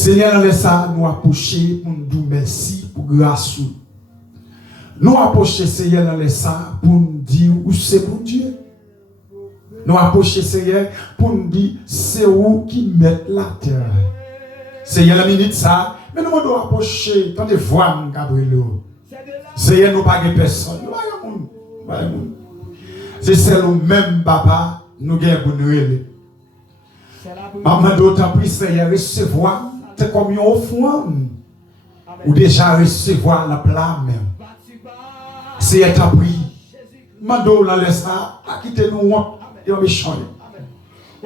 Seigneur, laisse ça nous approcher pour nous dire merci pour grâce. Nous approcher, Seigneur, laisse ça pour nous dire où c'est mon Dieu. Nous approcher, Seigneur, pour nous dire c'est où qui met la terre. Seigneur, la minute ça, mais nous devons approcher, tant de voix, Gabriel. Seigneur, nous pas de personne. Nous pas de monde. C'est le même papa, nous avons pour nous aider. Maman d'autant plus, Seigneur, recevoir, c'est comme une offrande. Ou déjà recevoir la plat même. Seigneur, t'as pris. Mando la laisse ça, à quitter nous, et on méchant.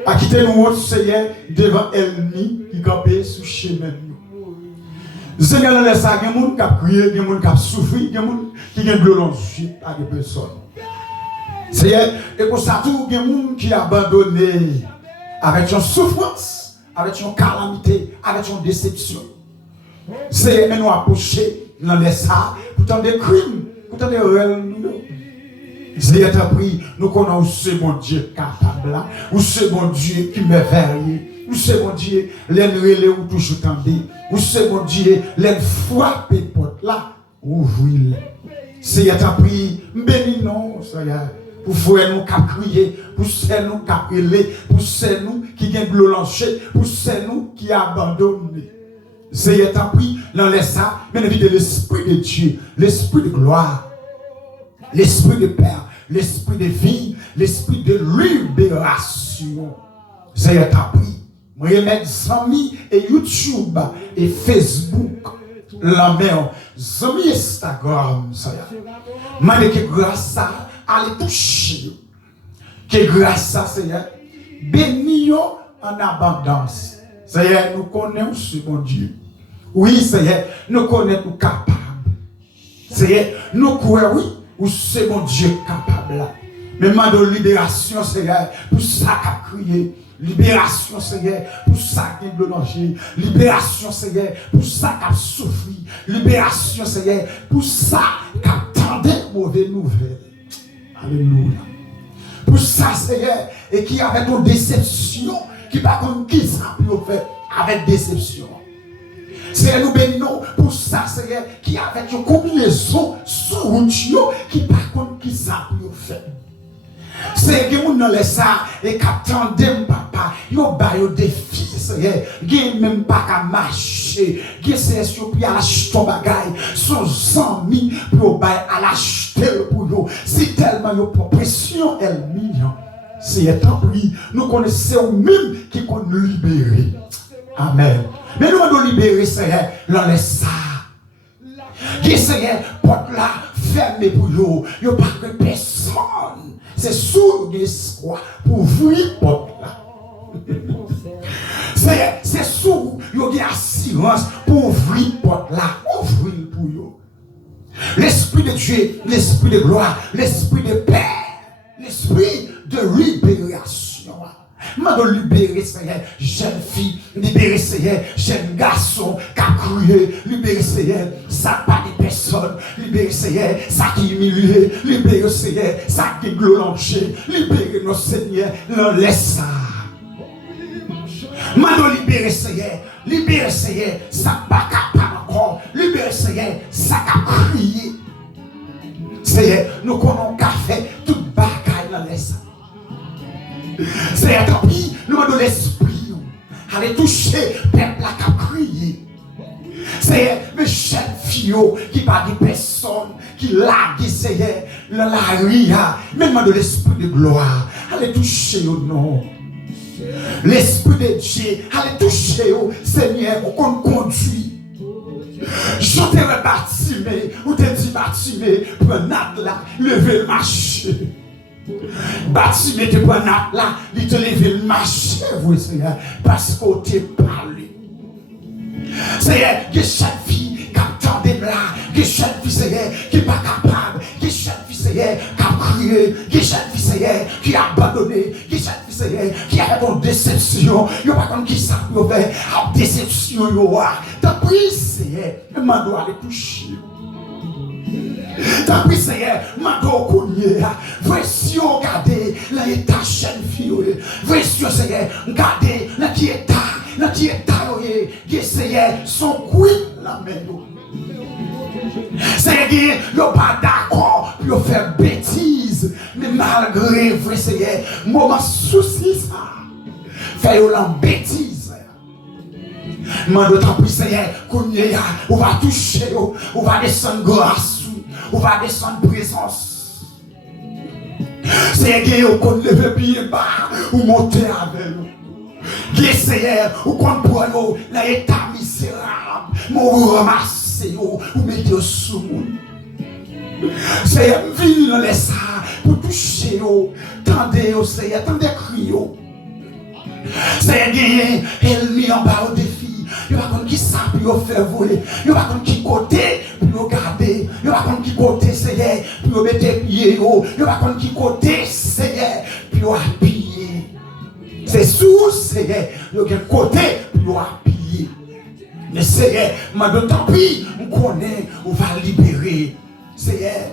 À quitter nous, Seigneur, devant l'ennemi qui campait sous chemin. Seigneur, laisse ça, il y a des gens qui ont crié, il y a des gens qui ont souffert, il y a des gens qui ont glorifié à des personnes. Seigneur, et pour ça, tout il y a des gens qui ont abandonné avec une souffrance, avec une calamité, avec une déception. Seigneur, nous approcher dans les ça, pourtant des crimes, pourtant des réels. Seigneur, t'as pris, nous connaissons ce bon Dieu capable, ou ce bon Dieu qui m'éveille, ou ce bon Dieu, l'ennemi ou toujours tendé, ou ce bon Dieu, l'ennemi frappe porte là, ouvre-le. Seigneur, t'as pris, bénis nous, Seigneur, pour frères nous qui crier, pour ceux nous qui appeler, pour ceux nous qui viennent de lancer, pour ceux nous qui abandonnent. Seigneur, t'as pris, dans les ça, mais de l'Esprit de Dieu, l'Esprit de gloire, l'Esprit de Père, l'Esprit de vie, l'Esprit de libération. Seigneur, t'as pris. Moi, je mets Zami et YouTube et Facebook, la mer, Zami Instagram, Seigneur. Mais que grâce à aller toucher, que grâce à Seigneur, bénis-nous en abondance. Seigneur, nous connaissons ce bon Dieu. Oui, Seigneur, nous connaissons capables. Seigneur, nous croyons, oui, ou c'est mon Dieu capable. Mais de libération, Seigneur, pour ça qu'a crié. Libération, Seigneur, pour ça qui est danger. Libération, Seigneur, pour ça qui a souffert. Libération, Seigneur, pour ça qui attendait mauvaise nouvelle. Alléluia. Pour ça, Seigneur, et qui avait une déception, qui pas comme qui ça peut faire avec déception. Seigneur, nous bénissons pour ça, Seigneur, qui avec une combinaison sous route, qui pas comme qui ça peut faire. C'est que nous n'avons ça et qu'attendez papa, yo ba yo défi, Seigneur, qui même pas qu'à marcher, qui c'est sur puis à acheter ton bagage, son ami pour ba à l'acheter pour yo. Si tellement yo pression elle million. C'est tant pis, nous connaissons même qui qu'on nous libérer. Amen. Mais nous devons libérer, Seigneur, dans les ça. Qui Seigneur, porte là, fermé pour vous. Il n'y a pas que personne. C'est sous l'espoir pour vous, porte là. C'est sous, il y a assurance pour ouvrir porte là. Ouvrir pour vous. L'Esprit de Dieu, l'Esprit de gloire, l'Esprit de paix, l'Esprit de libération. M'a libérer, Seigneur, jeune fille, libérer, Seigneur, jeune garçon, qui a crié, libérer, Seigneur, ça pas de personne, libérer, Seigneur, ça qui humilié, libérer, Seigneur, ça qui glorifié, libérer nos Seigneur, l'en laisse ça. M'a libérer, Seigneur, ça pas capable encore, libérer, Seigneur, ça qui a crié. Seigneur, nous connaissons qu'à faire toute bagaille dans laisse ça. C'est tant pis, nous de l'esprit. Allez toucher peuple qui a crié. C'est mes jeunes filles qui pas de personne, qui laguent, Seigneur, la ria, même de l'esprit de gloire. Allez toucher au nom. L'esprit de Dieu, allez toucher au Seigneur, qu'on conduit. Je te rebâtimé, ou te dis bâtimé, prenez là, levez le marché. Bâtiment te prend là, il te lève le marché, vous Seigneur, parce qu'on t'a parlé. Seigneur, que chaque fille qui attend des là, que chaque fille, Seigneur, qui n'est pas capable, que chaque fille, Seigneur, qui a crié, que chaque fille, Seigneur, qui a abandonné, que chaque fille, Seigneur, qui a une déception, il n'y a pas comme qui ça peut faire, une déception, il y a. T'as pris, Seigneur, mais je dois aller toucher. T'as pris, Seigneur, je dois connaître. Voici, regardez, l'état jeune fille. Voici, Seigneur, regardez, qui état. dans qui état qui essayait son quid la main. C'est que yo pas d'accord pour faire bêtise, mais malgré vrai c'est moment souci ça. Fait yo la bêtise. Mando tant pis Seigneur, qu'on y a, on va toucher, on va descendre grâce, on va descendre présence. Seigneur, qu'on lève pied bas, ou monter avec nous. Seigneur, ou qu'on prend nous dans l'état misérable, ou ramasser, ou mettre sous nous. Seigneur, viens dans les ça pour toucher, tendez, Seigneur, tendez crier. Seigneur, ennemi en bas au défi. Il va comme qui ça pour faire voler. Il va comme qui côté pour garder. Il va comme qui côté Seigneur pour mettre pied. Il va comme qui côté Seigneur pour appuyer. C'est sous Seigneur. Il y a côté pour appuyer. Mais Seigneur, tant pis, on connaît, on va libérer. Seigneur.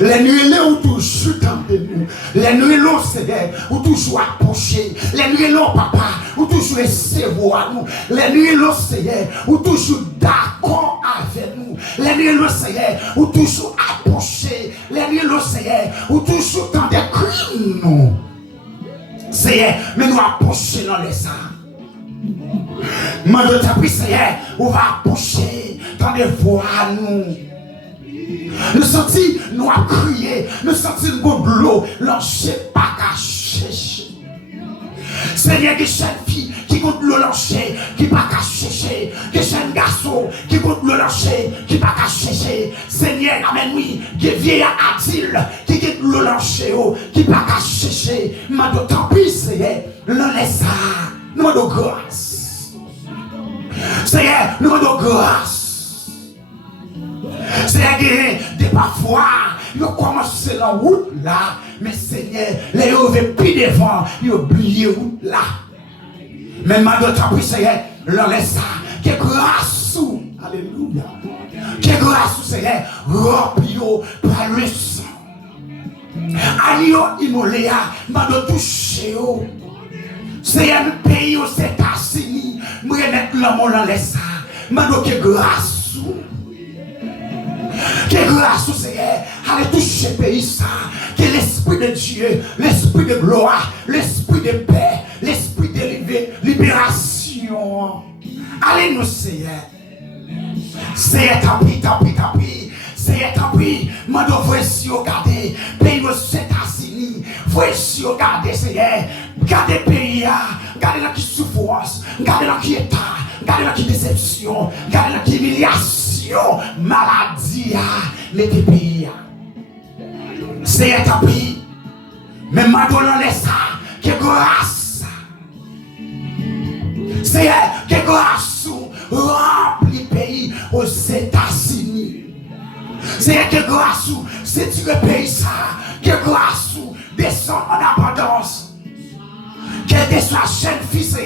Les nuits où toujours tendez nous. Les nuits longs, Seigneur, où toujours approcher. Les nuits longs, papa, où toujours recevoir nous. Les nuits longs, Seigneur, où toujours d'accord avec nous. Les nuits longs, Seigneur, où toujours approcher. Les nuits longs, Seigneur, où toujours tendez crimes nous. Seigneur, mais nous approcher dans les arts. Mande ta prie, Seigneur, on va approcher dans les voies nous. Nous sentons, nous avons crié, nous sentons le goût de l'eau, lancer pas qu'à chercher. Seigneur, que chaque fille qui goûte l'eau lancer, qui pas qu'à chercher, que chaque garçon qui goûte l'eau lancer, qui pas qu'à chercher. Seigneur, amène-moi, que vieille Adil, qui goûte l'eau lancer, qui pas qu'à chercher. Mando tant pis, Seigneur, l'on laisse ça, nous demandons grâce. Seigneur, nous demandons grâce. Seigneur, de parfois, nous commençons la route là, mais Seigneur, les ouvres plus devant, ils oublient la route là. Mais maintenant, tant pis, Seigneur, leur laisse ça, que grâce, alléluia, que grâce, Seigneur, rempli par le sang. Alio imolé, maintenant touché, Seigneur, le pays aux États-Unis, nous remettre l'homme dans laisse ça, maintenant que grâce. Que grâce au Seigneur, allez toucher le pays ça, que l'Esprit de Dieu, l'Esprit de gloire, l'Esprit de paix, l'Esprit de libération. Allez nous Seigneur. Seigneur, tant pis. Seigneur, tant pis. Mando voici regarder, pays aux États-Unis, voici regarder Seigneur, regardez pays, regardez la qui souffrance, regardez la qui état, regardez la qui déception, regardez la qui humiliation. Maladie, mettez pays. C'est tant pis. Mais maintenant, laisse ça. Que grâce. C'est que grâce remplit pays aux États-Unis. C'est que grâce, c'est tu le pays ça. Que grâce descend en abondance. Que descend chaîne fils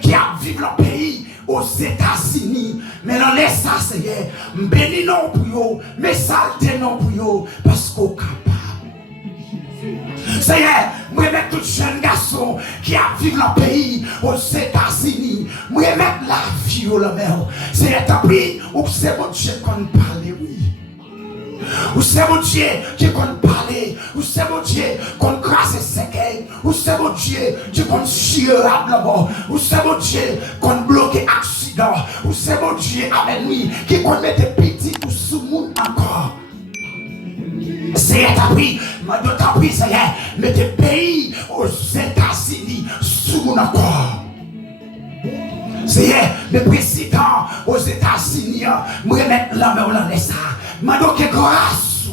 qui a vécu le pays aux États-Unis. Mais non, laisse ça, Seigneur. Bénis non pour eux, mais salte non pour eux, parce qu'on est capable. Seigneur, moi, mettre tout jeune garçon qui a vécu le pays aux États-Unis, moi, mettre la vie au la mer. Seigneur, tant pis, ou c'est mon Dieu qu'on parle, oui. Ou c'est mon Dieu qui compte parler, ou c'est mon Dieu qu'on crasse ses séquelles, ou c'est mon Dieu qui compte chier là-bas, ou c'est mon Dieu qu'on bloque accident, ou c'est mon Dieu avec lui qui compte mettre petit ou sous monde encore. C'est ta vie, mais d'autant plus, Seigneur, mettez pays aux États-Unis sous monde encore. Seigneur, le président aux États-Unis, me remettre la main dans les ça. Mando que grâce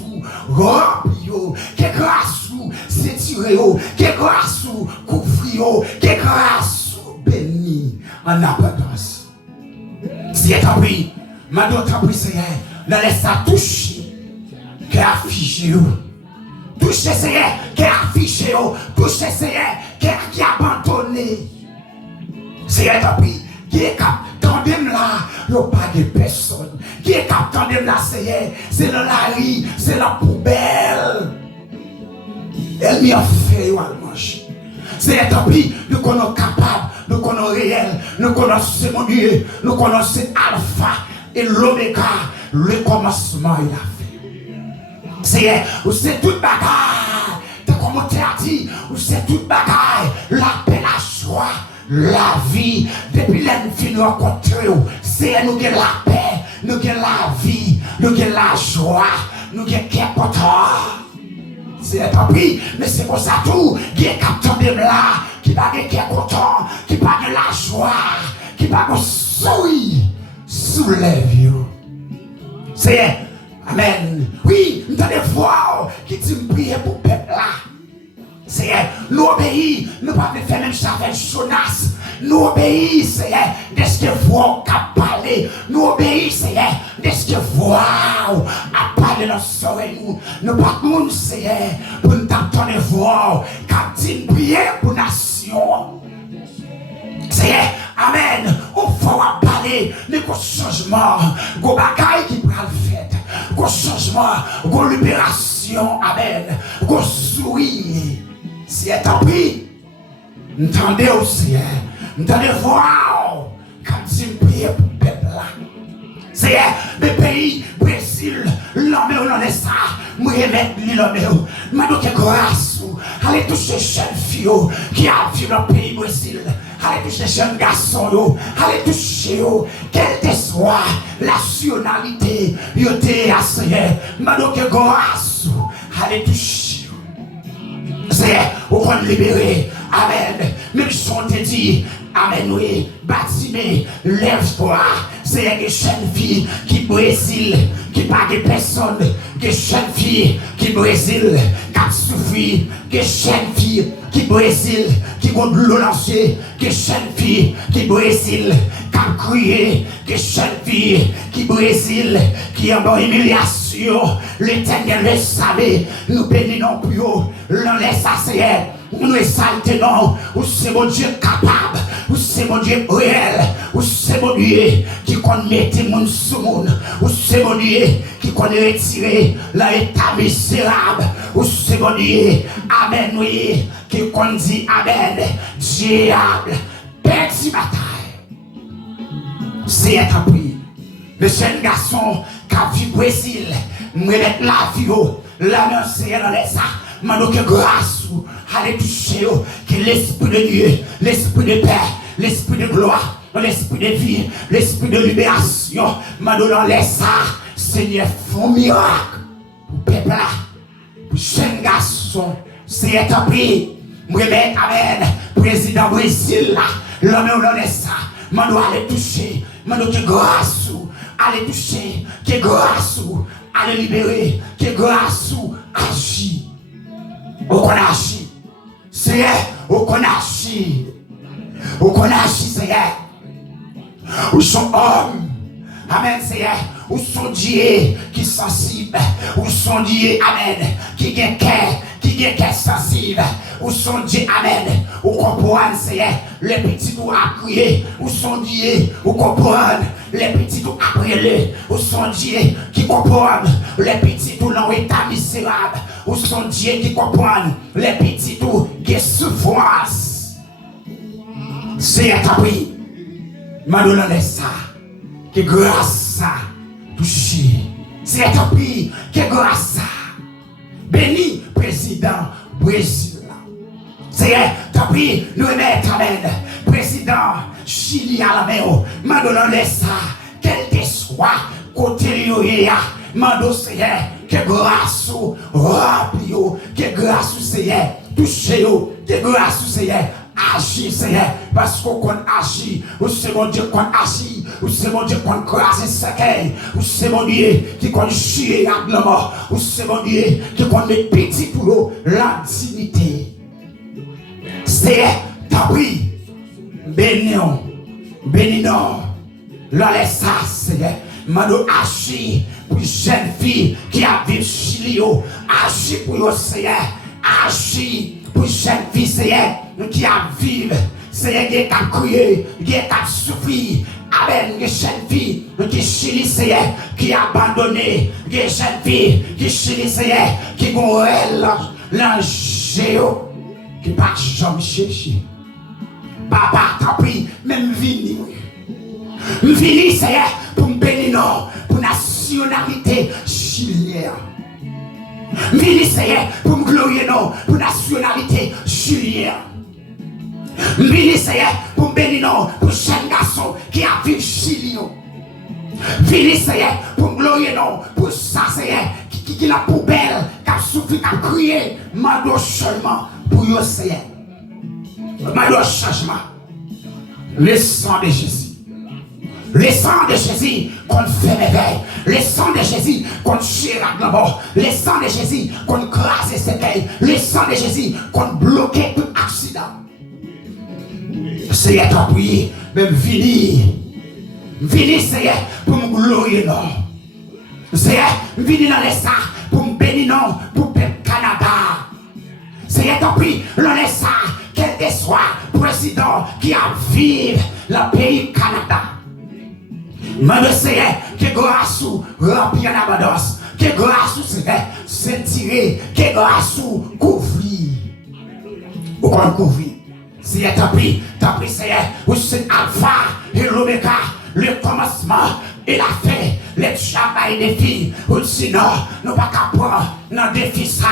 rempli, que grâce s'étirer, que grâce couvrir, que grâce béni en abondance. Si t'as pris, mando t'as pris Seigneur, dans laisse ça toucher, que affiché, toucher Seigneur, que affiché, toucher Seigneur, qui abandonné. Seigneur t'as pris. Qui est capable là, il n'y a pas de personne. Qui est capable là, c'est dans la rue, c'est la poubelle. Elle m'y a fait à manger. C'est tant pis, nous connaissons capable, nous connaissons réel, nous connaissons mon Dieu, nous connaissons Alpha et l'Oméga, le commencement il a fait. C'est toute bagaille, comme on t'a dit, c'est toute bagaille, la paix, la joie, la vie. Depuis l'ennemi nous rencontrer, c'est nous qui avons la paix, nous avons la vie, nous avons la joie, nous avons quelque content. C'est tant pis, mais c'est pour ça tout, qui est capteur de là, qui n'a pas de content, qui n'a pas de la joie, qui n'a pas de sourire, soulève-vous. C'est, amen. Oui, nous avons des voix qui disent prier pour le peuple là. C'est, nous obéissons, nous ne pouvons pas faire même ça avec Jonas. Nous obéissons, de ce que voix a parlé. Nous obéissons, de ce que voix a parlé dans ce soleil. Nous ne pouvons pas pour nous entendre voix qui a dit prier pour la nation. C'est, amen. On va parler de changement, de bagaille qui prend le fait, de changement, de libération, amen, de sourire. C'est tant pis. Entendez aussi, entendez voir quand il prie pour le peuple là. C'est le pays, Brésil, l'homme ou l'on est ça, moi remettre l'homme, mais donc grâce, allez toucher jeune fille qui a vécu dans le pays Brésil, allez toucher jeune garçon, allez toucher, quelle que soit la nationalité, yo te assaillé, mais donc grâce, allez toucher. C'est au qu'on libéré. Amen. Même si on te dit, amen, oui, bâtiment, lève-toi. C'est une jeune fille qui Brésil, qui pas de personne, qui jeune fille qui Brésil, qui a souffert, qui jeune fille qui Brésil, qui a de l'eau lancée, qui jeune fille qui Brésil, qui a crié, qui jeune fille qui Brésil, qui a une humiliation. L'Éternel le savait, nous bénissons plus haut, l'on laisse assez. Nous exaltons, ou c'est mon Dieu capable, ou c'est mon Dieu réel, ou c'est mon Dieu qui connaît tout le monde sous le monde, ou c'est mon Dieu qui connaît retirer l'état misérable, ou c'est mon Dieu, amen, oui, qui conduit, amen, diable, petit bataille. C'est un prix. Le jeune garçon qui a vu Brésil, me mettre la vie, la main c'est dans les sacs. Maintenant que grâce, allez toucher, que l'esprit de Dieu, l'esprit de paix, l'esprit de gloire, l'esprit de vie, l'esprit de libération, maintenant laisse ça, Seigneur, font miracle pour peuple là, pour jeune garçon, c'est un prix, me remettre, amen, président Brésil là, l'homme on laisse ça, maintenant allez toucher, maintenant que grâce, allez toucher, que grâce, allez libérer, que grâce, agit. Au qu'on agit, c'est au qu'on agit, au qu'on agit, c'est où sont hommes, amen, c'est où sont Dieu qui sont sensibles, où sont Dieu, amen, qui gagne cœur sensible, où sont Dieu, amen, où comprendre, c'est les petits tout à crier, où sont Dieu, où comprendre, les petits tout à prier, où sont Dieu qui comprennent, les petits tout dans l'état misérable, où sont Dieu qui comprennent, les petits tout qui souffrance. C'est un prix, maintenant laisse ça, que grâce ça, touché, c'est un prix, que grâce ça, béni président Brésil. C'est un prix, nous remettons, amen, président Chili à la main, maintenant laisse ça, quel que soit, côté yoya, mando Seigneur, que grâce ou rempli, que grâce ou Seigneur, touché, que grâce ou Seigneur, agis Seigneur, parce qu'on agit, ou c'est mon Dieu qu'on agit, ou c'est mon Dieu qu'on crase et s'accueille, ou c'est mon Dieu qui qu'on chie à la mort, ou c'est mon Dieu qui qu'on met petit pour l'eau, la dignité. C'est ta vie, bénissons, la laisse ça Seigneur. Mando agit pour une jeune fille qui a vécu Chili, agit pour le Seigneur, agit pour une jeune fille Seigneur qui a vécu, Seigneur qui a crié, qui a souffert, amen, une jeune fille qui Chili Seigneur, qui a abandonné, une jeune fille qui Chili Seigneur, qui a l'angéo, qui pas jamais chercher. Papa, t'as pris, même vini. Vini, c'est pour me bénir, pour nationalité chilienne. Vini, c'est pour me glorifier, pour nationalité chilienne. Vini, c'est pour me bénir, pour chaque garçon qui a vécu Chili. Vini, c'est pour me glorifier, pour ça, c'est qui la poubelle, qui a souffert, qui a crié, mando seulement pour yo, c'est mando changement. Le sang de Jésus. Le sang de Jésus qu'on fait réveil. Le sang de Jésus qu'on chire la mort. Le sang de Jésus qu'on crase ses veilles. Le sang de Jésus qu'on bloque tout accident. Seigneur, t'as prié, même vini. Vini, Seigneur, pour me glorifier, non. Seigneur, vini dans les ça, pour me bénir, non, pour le Canada. Seigneur, t'as prié, l'on est ça, quel que soit président qui a vécu le pays Canada. Mande Seigneur, que grâce ou remplir en abondance, que grâce ou Seigneur, s'étirer, que grâce ou couvrir. Ou qu'on couvrir. Seigneur, t'as pris Seigneur, ou c'est Alpha et l'Oméga, le commencement et la fin, les travail des filles, ou sinon, nous ne pouvons pas prendre dans des défis ça,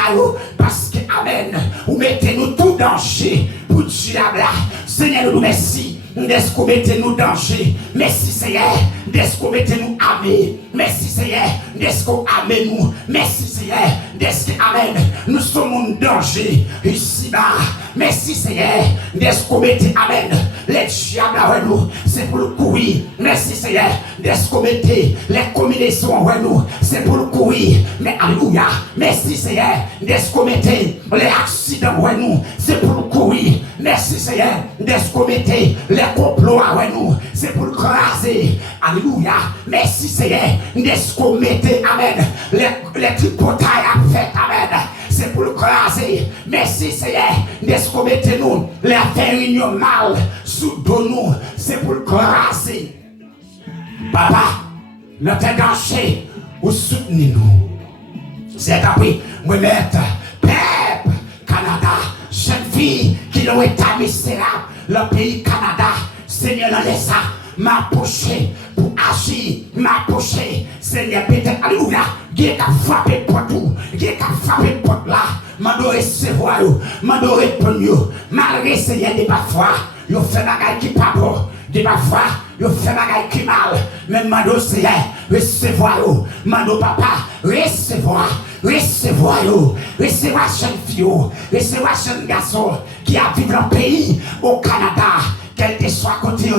parce que, Amen, ou mettez-nous tout danger pour diable. Seigneur, nous merci. D'est-ce qu'on mette nous danger? Merci Seigneur. D'est-ce qu'on mette nous amé? Merci Seigneur. D'est-ce qu'on amène nous? Merci Seigneur. D'est-ce que Amen. Nous sommes en danger ici-bas. Merci Seigneur. D'est-ce qu'on mette Amen. Les diables avec nous, c'est pour le courir. Merci Seigneur. D'est-ce qu'on mette les combinaisons avec nous, c'est pour le courir. Mais alléluia. Merci Seigneur. D'est-ce qu'on mette les accidents avec nous, c'est pour le courir. Merci Seigneur. D'est-ce qu'on mette les complots avec nous, c'est pour le craser. Alléluia. Merci Seigneur. D'est-ce qu'on mette Amen. Les tripotailles à faire Amen. C'est pour le craser. Merci Seigneur. D'est-ce qu'on mette nous les affaires union mal sous dos nous, c'est pour le craser. Papa, notre danger, vous soutenez nous. C'est appris, vous mettez peuple Canada, jeune fille qui l'ont été misérable, le pays Canada, Seigneur, dans les ça, m'approcher pour agir, m'approcher, Seigneur, peut-être, alléluia, qui a frappé pour tout, qui a frappé pour là, m'en recevoir, m'en répondre, malgré Seigneur, des parfois, vous faites bagaille qui pas bon, des parfois, vous faites bagaille qui mal, même m'en Seigneur, recevoir, m'en papa, recevoir jeune fille, recevoir jeune garçon qui a vécu dans le pays, au Canada, quel que soit côté,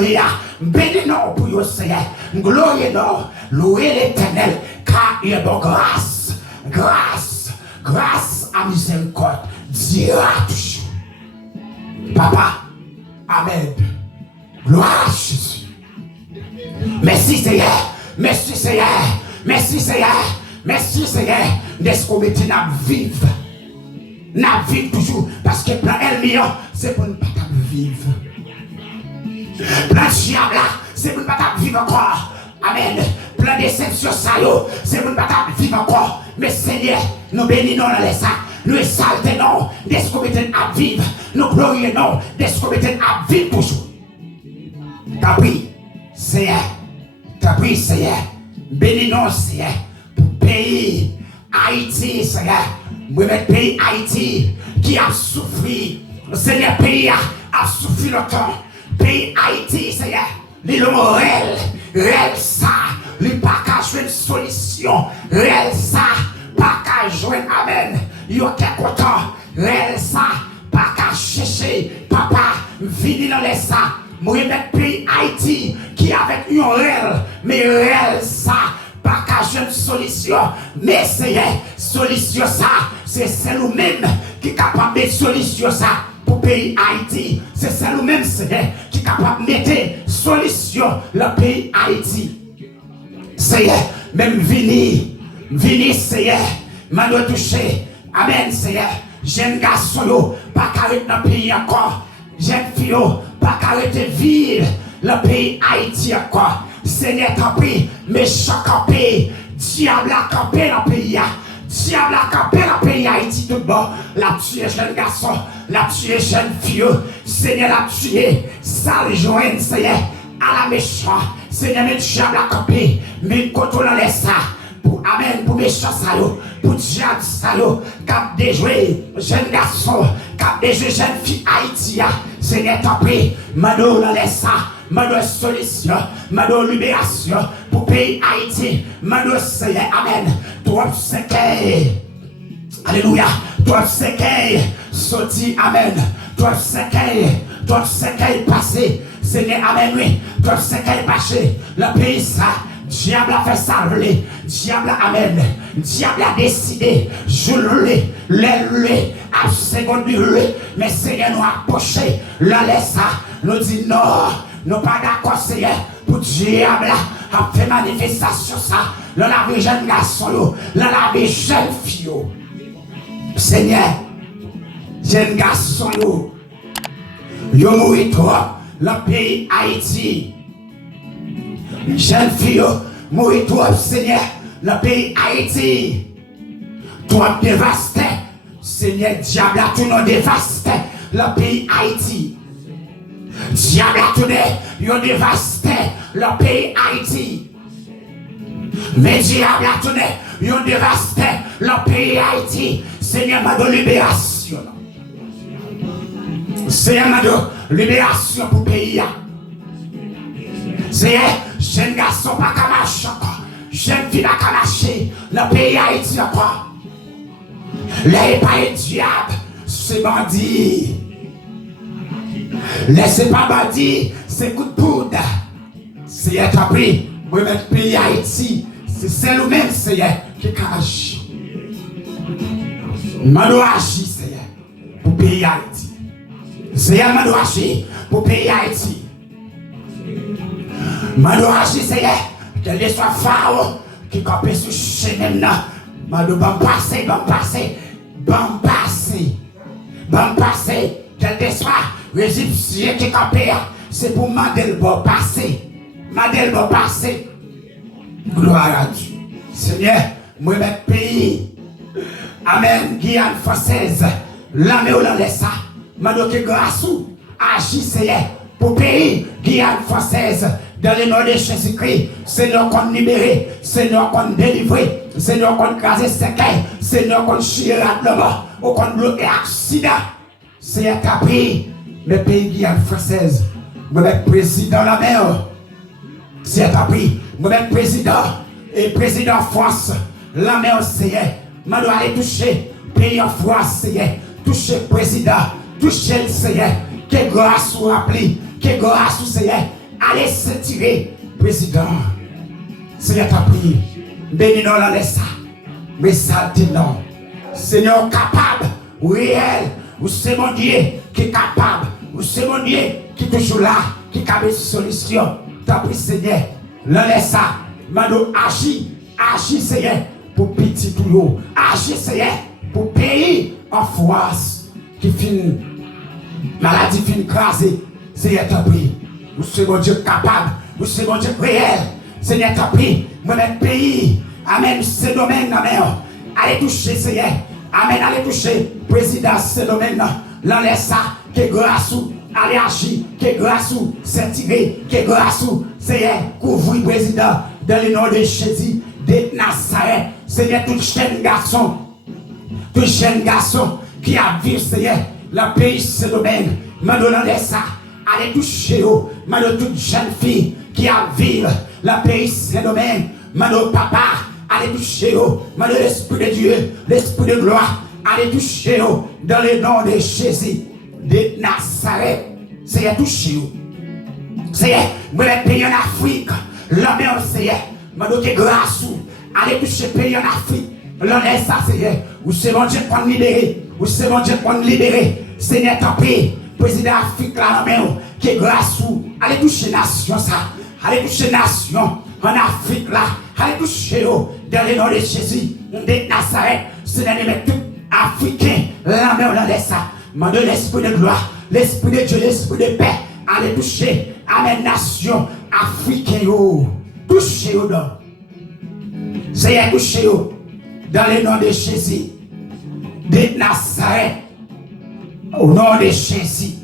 bénis-nous pour vous, Seigneur, glorieux-nous, louez l'Éternel, car il est bon grâce à miséricorde, dira toujours. Papa, Amen, gloire à Jésus. Merci Seigneur, merci Seigneur, merci Seigneur. Merci Seigneur, d'être qu'on mette n'a vivre. N'a vivre toujours. Parce que plan ennemi, c'est pour ne pas vivre. Plan diable, c'est pour ne pas vivre encore. Amen. Plan déception, c'est pour ne pas vivre encore. Mais Seigneur, nous bénissons dans les sacs. Nous exaltons d'être qu'on mette à vivre. Nous glorifions d'être qu'on mette à vivre toujours. T'as pris, Seigneur. T'as pris, Seigneur. Bénissons, Seigneur. Pays Haïti, Seigneur, vous mettez pays Haïti qui a souffert. Seigneur, pays a souffert longtemps. Pays Haïti, Seigneur, l'île réel ça, il pas qu'à jouer une solution. Réel ça, pas qu'à jouer Amen. Il y a quelque temps, réel ça, pas qu'à chercher. Papa, venez dans les ça. Moi, je pays Haïti qui avec une réel, mais réel ça. Pas qu'à une solution, mais c'est solution ça, c'est celle nous-mêmes qui est capable de mettre solution ça pour le pays Haïti. C'est celle nous-mêmes qui est capable de mettre solution le pays Haïti. Seigneur, même venez, Seigneur, m'a touché. Amen, Seigneur. Jeune garçon, pas qu'à être dans le pays encore. Jeune fille, pas qu'à être vivre le pays Haïti encore. Seigneur, t'as pris, méchant campé, diable a campé dans le pays, Diable a capé la pays Haïti tout bas. La tué jeune garçon, la tué jeune fille. Seigneur l'a tué. Sale joint, Seigneur. À la méchant. Seigneur, mais diable a capé. Mais quand on laisse ça. Pour amen, pour méchant ça yo. Pour diable ça yo. Cap déjoué, jeune garçon. Cap déjoué, jeune fille Haïti. Seigneur, t'en prie. Mado la laisse ça. Mado solution. Mado libération. Pour pays Haïti. Mado Seigneur, amen. Toi, c'est alléluia. Toi, c'est sorti, amen. Toi, c'est passé. Seigneur, amen, oui. Toi, c'est passé. Le pays, ça. Diable a fait ça, diable, amen. Diable a décidé, je l'ai, à seconde, mais Seigneur nous a approché, la laisse, nous dit non, nous pas d'accord, Seigneur, pour diable a fait manifestation ça, dans la vie jeune garçon, dans la vie jeune fille. Seigneur, jeune garçon, yo mouri trop, le pays Haïti. Jeune fille, mourir toi, Seigneur, le pays Haïti. Toi dévasté, Seigneur, diable a tout nous dévasté, le pays Haïti. Diable a tout nous dévasté, le pays Haïti. Mais diable a tout nous dévasté, le pays Haïti. Seigneur, m'a donné libération. Seigneur, m'a donné libération pour le pays. Seigneur, jeune garçon pas qu'à marcher encore. Jeune fille pas qu'à marcher. Le pays Haïti encore. Les pas diable, c'est bandit. Laissez pas bandit, c'est coup de poudre. Seigneur, t'as pris, pour mettre le pays Haïti. C'est nous-mêmes, Seigneur, qui cache. Mano agir, Seigneur, pour le pays Haïti. Seigneur, mano agir pour le pays Haïti. Mano agir, Seigneur, quel soit Pharaon qui campe sur chemin. Mano bon passé, quel soit l'Égyptien qui campe, c'est pour Madel bon passé. Gloire à Dieu. Seigneur, moi mettre pays. Amen. Guyane française, l'armée ou la laisse ça. Mano que grâce agit, Seigneur, pour pays Guyane française. Dans le nom de Jésus-Christ, c'est nous qu'on libéré, c'est nous qu'on délivré, c'est nous qu'on crasé séquelles, c'est nous qu'on chiré la mort, ou qu'on bloqué accident. C'est un capri, le pays Guyane française, vous êtes président la mer. C'est un capri, vous êtes président, et président France, la mer, c'est je dois aller toucher pays en France, c'est toucher président, toucher le Seigneur, que grâce ou rappelé, que grâce ou Seigneur. Allez se tirer, président. Seigneur t'a pris. Bénis-nous la laisse. Mais ça dit non. Seigneur capable, réel. Ou c'est mon Dieu qui est capable. Ou c'est mon Dieu qui est toujours là, qui a une solution. T'as pris, Seigneur. La laisse. Mano agis, Seigneur, pour petit tout l'eau. Agis, Seigneur, pour pays en France qui finit. Maladie finit crasée. Seigneur t'a pris. Vous c'est mon Dieu capable, vous c'est mon Dieu réel. Seigneur t'a pris, mon pays. Amen, ce domaine, amen. Allez toucher, Seigneur. Amen, allez toucher. Président, ce domaine, là, laisse ça, que grâce ou, allez agir, que grâce ou, s'attirer, que grâce ou, Seigneur, couvrir président, dans le nom de Jésus, de Nazareth. Seigneur, tout jeune garçon qui a vu, Seigneur, le pays, ce domaine, maintenant, laisse ça. Allez toucher, mano toute jeune fille qui a vécu la pays Saint-Domingue, mano papa, allez toucher, mano l'Esprit de Dieu, l'Esprit de gloire, allez toucher dans le nom de Jésus de Nazareth. C'est toucher. C'est moi les pays en Afrique, l'homme c'est mano qui grâce, allez toucher pays en Afrique, l'homme ça c'est où c'est mon Dieu qu'on libérer, où c'est mon Dieu qu'on libérer, Seigneur t'en prie. Président Afrique là, qui est grâce ou allez toucher nation ça, allez toucher nation en Afrique là, allez toucher dans le nom de Jésus de Nazareth, c'est tout Africain, la main on laisse ça, mande l'esprit de gloire, l'esprit de Dieu, l'esprit de paix, allez toucher, amen nation africaine, toucher au don, c'est toucher dans le nom de Jésus, de Nazareth, au nom de Jésus,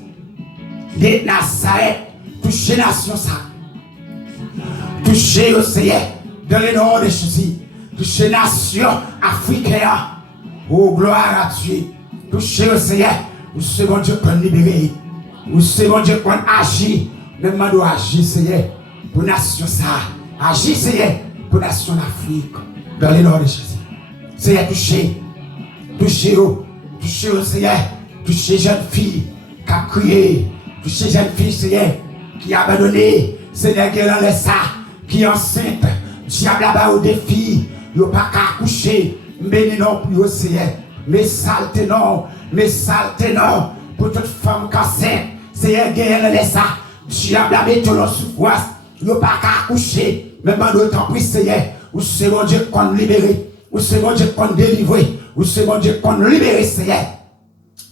de Nazareth, touchez nation ça. Touchez au Seigneur, dans le nom de Jésus, touchez nation africaine, oh gloire à Dieu, touchez au Seigneur, où c'est mon Dieu qu'on libère, où c'est mon Dieu qu'on agit, même moi dois agir Seigneur, pour nation ça, agir Seigneur, pour nation d'Afrique, dans le nom de Jésus. Seigneur, touchez, touchez au Seigneur, touchez jeune fille qui a crié, touchez jeune fille Seigneur, qui a abandonné, Seigneur, qui est dans les ça, qui est enceinte, diable là-bas au défi, il n'a pas qu'à accoucher, mais non pour Seigneur, mais saleté non, pour toute femme qui est enceinte, Seigneur, qui est dans les ça, diable là-bas tout le souffrance, il n'a pas qu'à accoucher, mais maintenant tant pis Seigneur, où c'est mon Dieu qu'on libère, où c'est mon Dieu qu'on délivre, où c'est mon Dieu qu'on libère Seigneur,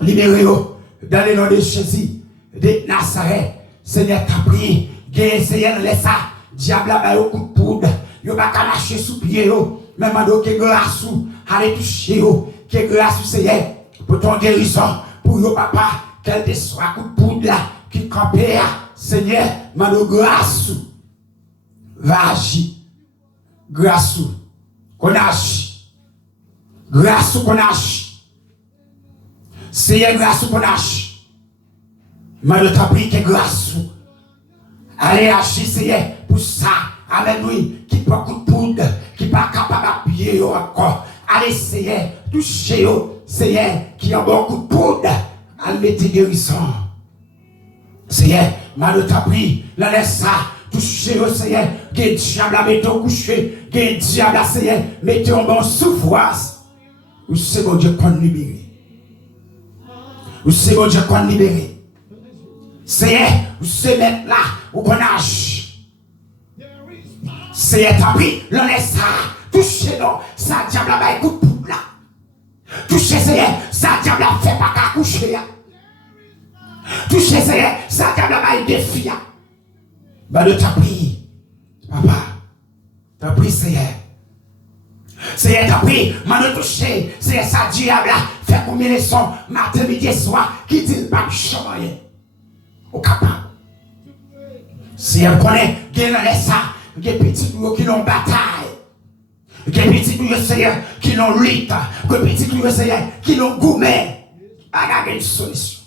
libérez-vous dans le nom de Jésus, de Nazareth, Seigneur t'a prié, que Seigneur laisse ça, diable a au coup de poudre, il va pas lâcher sous pied, même que grâce allez toucher, que grâce Seigneur, pour ton guérison, pour yo papa, quel que soit coup de poudre là, qui campait, Seigneur, mando grâce, va agir, grâce, qu'on agit, grâce qu'on agit, Seigneur, grâce qu'on agit, mando t'a prié que grâce, allez agir, Seigneur, pour ça. Amen, oui, qui prend coup de poudre, qui n'est pas capable d'appuyer encore. Allez, Seigneur, touchez, Seigneur, qui a beaucoup de poudre. Allez, mettez guérison. Seigneur, mal t'a pris, la laisse ça. Touchez, Seigneur, que diable a mis au coucher, que diable a, Seigneur, mettez en bon souffrance. Où c'est mon Dieu qu'on libère. Où c'est mon Dieu qu'on libère. Seigneur, où c'est mettre là, où qu'on agit. Seigneur, t'as pris, l'on laisse ça. Touchez non, ça diable a écoute pour là. Touchez Seigneur, ça diable a fait pas qu'à coucher. Touchez Seigneur, ça diable a défi. Bah de t'as pris, papa, t'as pris Seigneur. Seigneur, t'as pris, m'a touché, Seigneur, ça diable a fait combien de sons, matin, midi et soir, qui dit pas changer. Au capable. Seigneur, connaît, qu'il en laisse ça. Des petits qui l'ont bataille, des petits Seigneur qui l'ont lutte, des petits Seigneur qui l'ont gourmet, à une solution.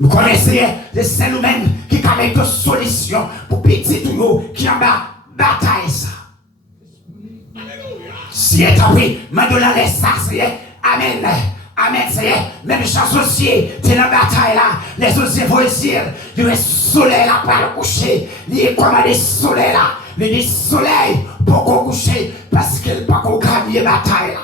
Vous connaissez c'est nous-mêmes qui avons une solution pour petits qui en bataille ça. Si est appris, maintenant laisse ça, Seigneur, amen. Amen, Seigneur. Même les associés, c'est la bataille là. Les associés vont essayer. Il y a un soleil là pour le coucher. Il y a comme des soleils là. Mais des soleils pour qu'on coucher. Parce qu'il n'y a pas qu'on gagne la bataille là.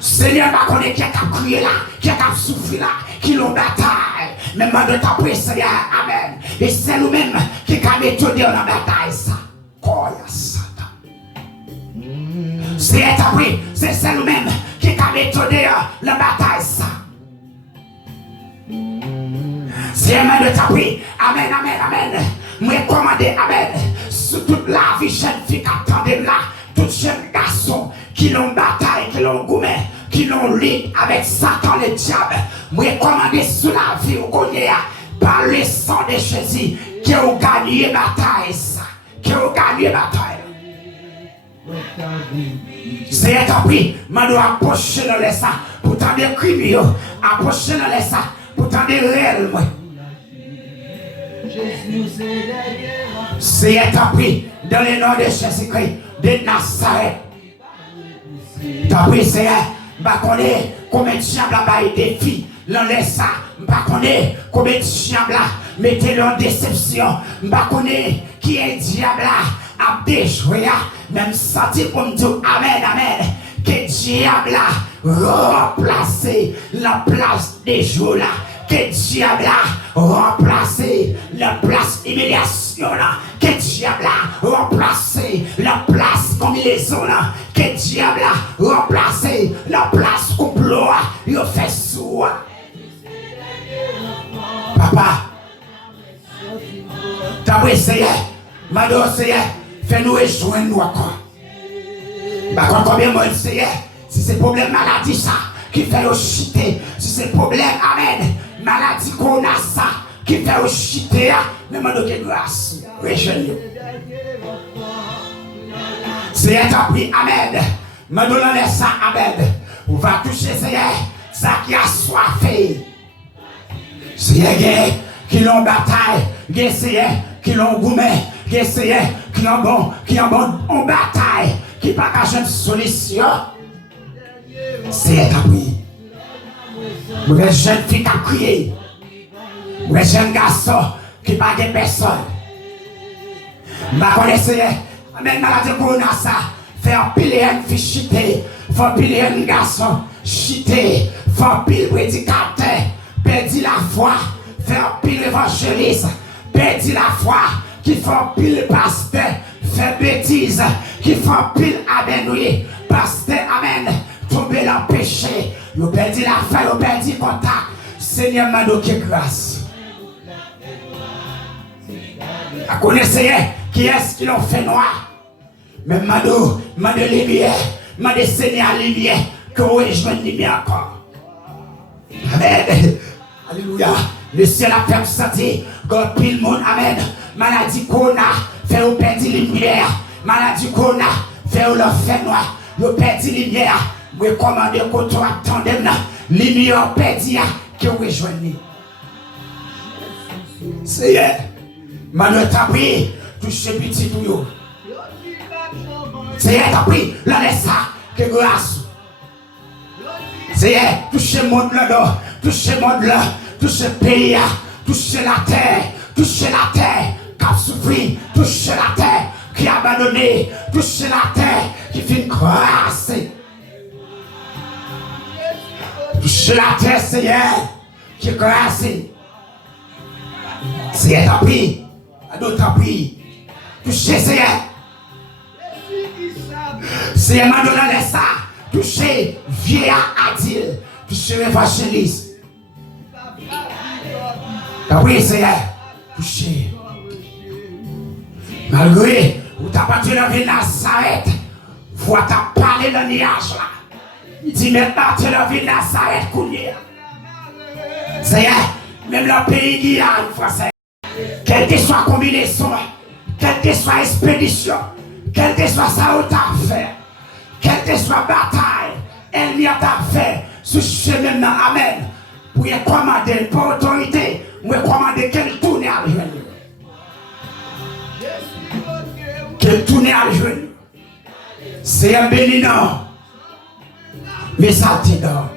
Seigneur, va connaître qui a crié là, qui a soufflé là, qui l'ont bataille. Même de ta prière, Seigneur, amen. Et c'est nous-mêmes qui a méthode dans la bataille ça. Quoi ya Satan. Seigneur, ta prière, c'est nous-mêmes. Qui a méthode la bataille ça. C'est amen de ta prière. Amen, amen, amen. Moi commandé, amen. Sur toute la vie, jeune fille qui attendait là, tout jeune garçon qui l'ont bataille, qui l'ont gourmet, qui l'ont lié avec Satan le diable. Moi commandé sur la vie au connaît par le sang de Jésus qui ont gagné bataille ça. Qui ont gagné bataille. C'est ta prière, je dois approcher dans les ça, pour t'en des crimes, approcher dans les ça, pour t'en des réels. C'est ta prière, dans le nom de Jésus-Christ, de Nazareth. Ta prière, Seigneur, je connais combien de diables là-bas et des filles, dans les ça, je connais combien de diables là, mettez-le en déception, je connais qui est diable là. A déjoué, même senti pour me dire amen, amen, que diable a remplacé la place des jours là, que diable a remplacé la place humiliation là, que diable a remplacé la place combinaison là, que diable a remplacé la place complot là, il fait sourd. Papa, t'as essayé, madame, essayé. Fais-nous rejoindre nous encore. Par contre, combien de monde c'est, si c'est problème maladie ça, qui fait au chiter, si c'est problème, amen, maladie qu'on a ça, qui fait au chiter, mais moi de grâce, rejoignez. C'est un prix, amen, me donne ça, amen, on va toucher Seigneur, ça qui a soifé. Seigneur, qui l'ont bataille, Seigneur, qui l'ont gourmet, Seigneur, qui l'ont bon en bataille, qui pas qu'à une solution. C'est un prix. Vous êtes jeune fille qui a crié. Vous êtes jeune garçon qui n'a pas de personne. Je connais, amen, maladie corona ça. Faire pile un fille chiter. Faire pile un garçon chiter. Faire pile prédicateur. Perdre la foi. Faire pile évangéliste. Perdre la foi. Qui fait pile pasteur. Faire bêtise. Qui fait pile abenouille. Pasteur, amen. Tomber dans le péché. Vous perdez la foi, vous perdez le contact. Seigneur m'a donné grâce. Vous connaissez qui est-ce qui l'ont fait noir? Mais m'a donné lumière. M'a donné Seigneur lumière. Que vous rejoignez lumière encore. Amen. Alléluia. Le ciel a fait sentir. God pile monde. Amen. Maladie qu'on a. Fait vous perdre la lumière. Maladie qu'on a. Fait vous le fait noir. Vous perdez la lumière. Vous commandez qu'on tu attendez là. Lumière perdue. Que vous rejoignez. Seigneur. Manuel t'a pris. Touchez petit tout yo. Seigneur t'a pris. Là laisse ça. Que grâce. Seigneur. Touchez le monde là. Touchez le monde là. Touchez le pays. Touchez la terre. Touchez la terre. Qui a souffert. Touchez la terre. Qui a abandonné. Touchez la terre. Qui fait une grâce. Touchez la terre, Seigneur. Qui est grâce. Seigneur t'a pris. Ado t'a pris. Touchez, Seigneur. Seigneur m'a donné ça. Touchez vieillard Adil. Touchez l'évangéliste. T'as pris, Seigneur. Touchez. Malgré où t'as pas tué la vie de Nazareth, vois t'as parlé dans le nuage là. Il dit maintenant tu la vie de Nazareth Kounia. Seigneur, même le pays Guyane français, quelle que soit combinaison, quelle que soit expédition, quelle que soit ça où t'as fait, quelle que soit bataille, elle n'y a pas fait, ce chemin là, amen. Pour y commander, pour autorité, pour y commander qu'elle tourne à la jeune. Qu'elle tourne à la jeune. C'est un béni non. Mais ça t'est dans.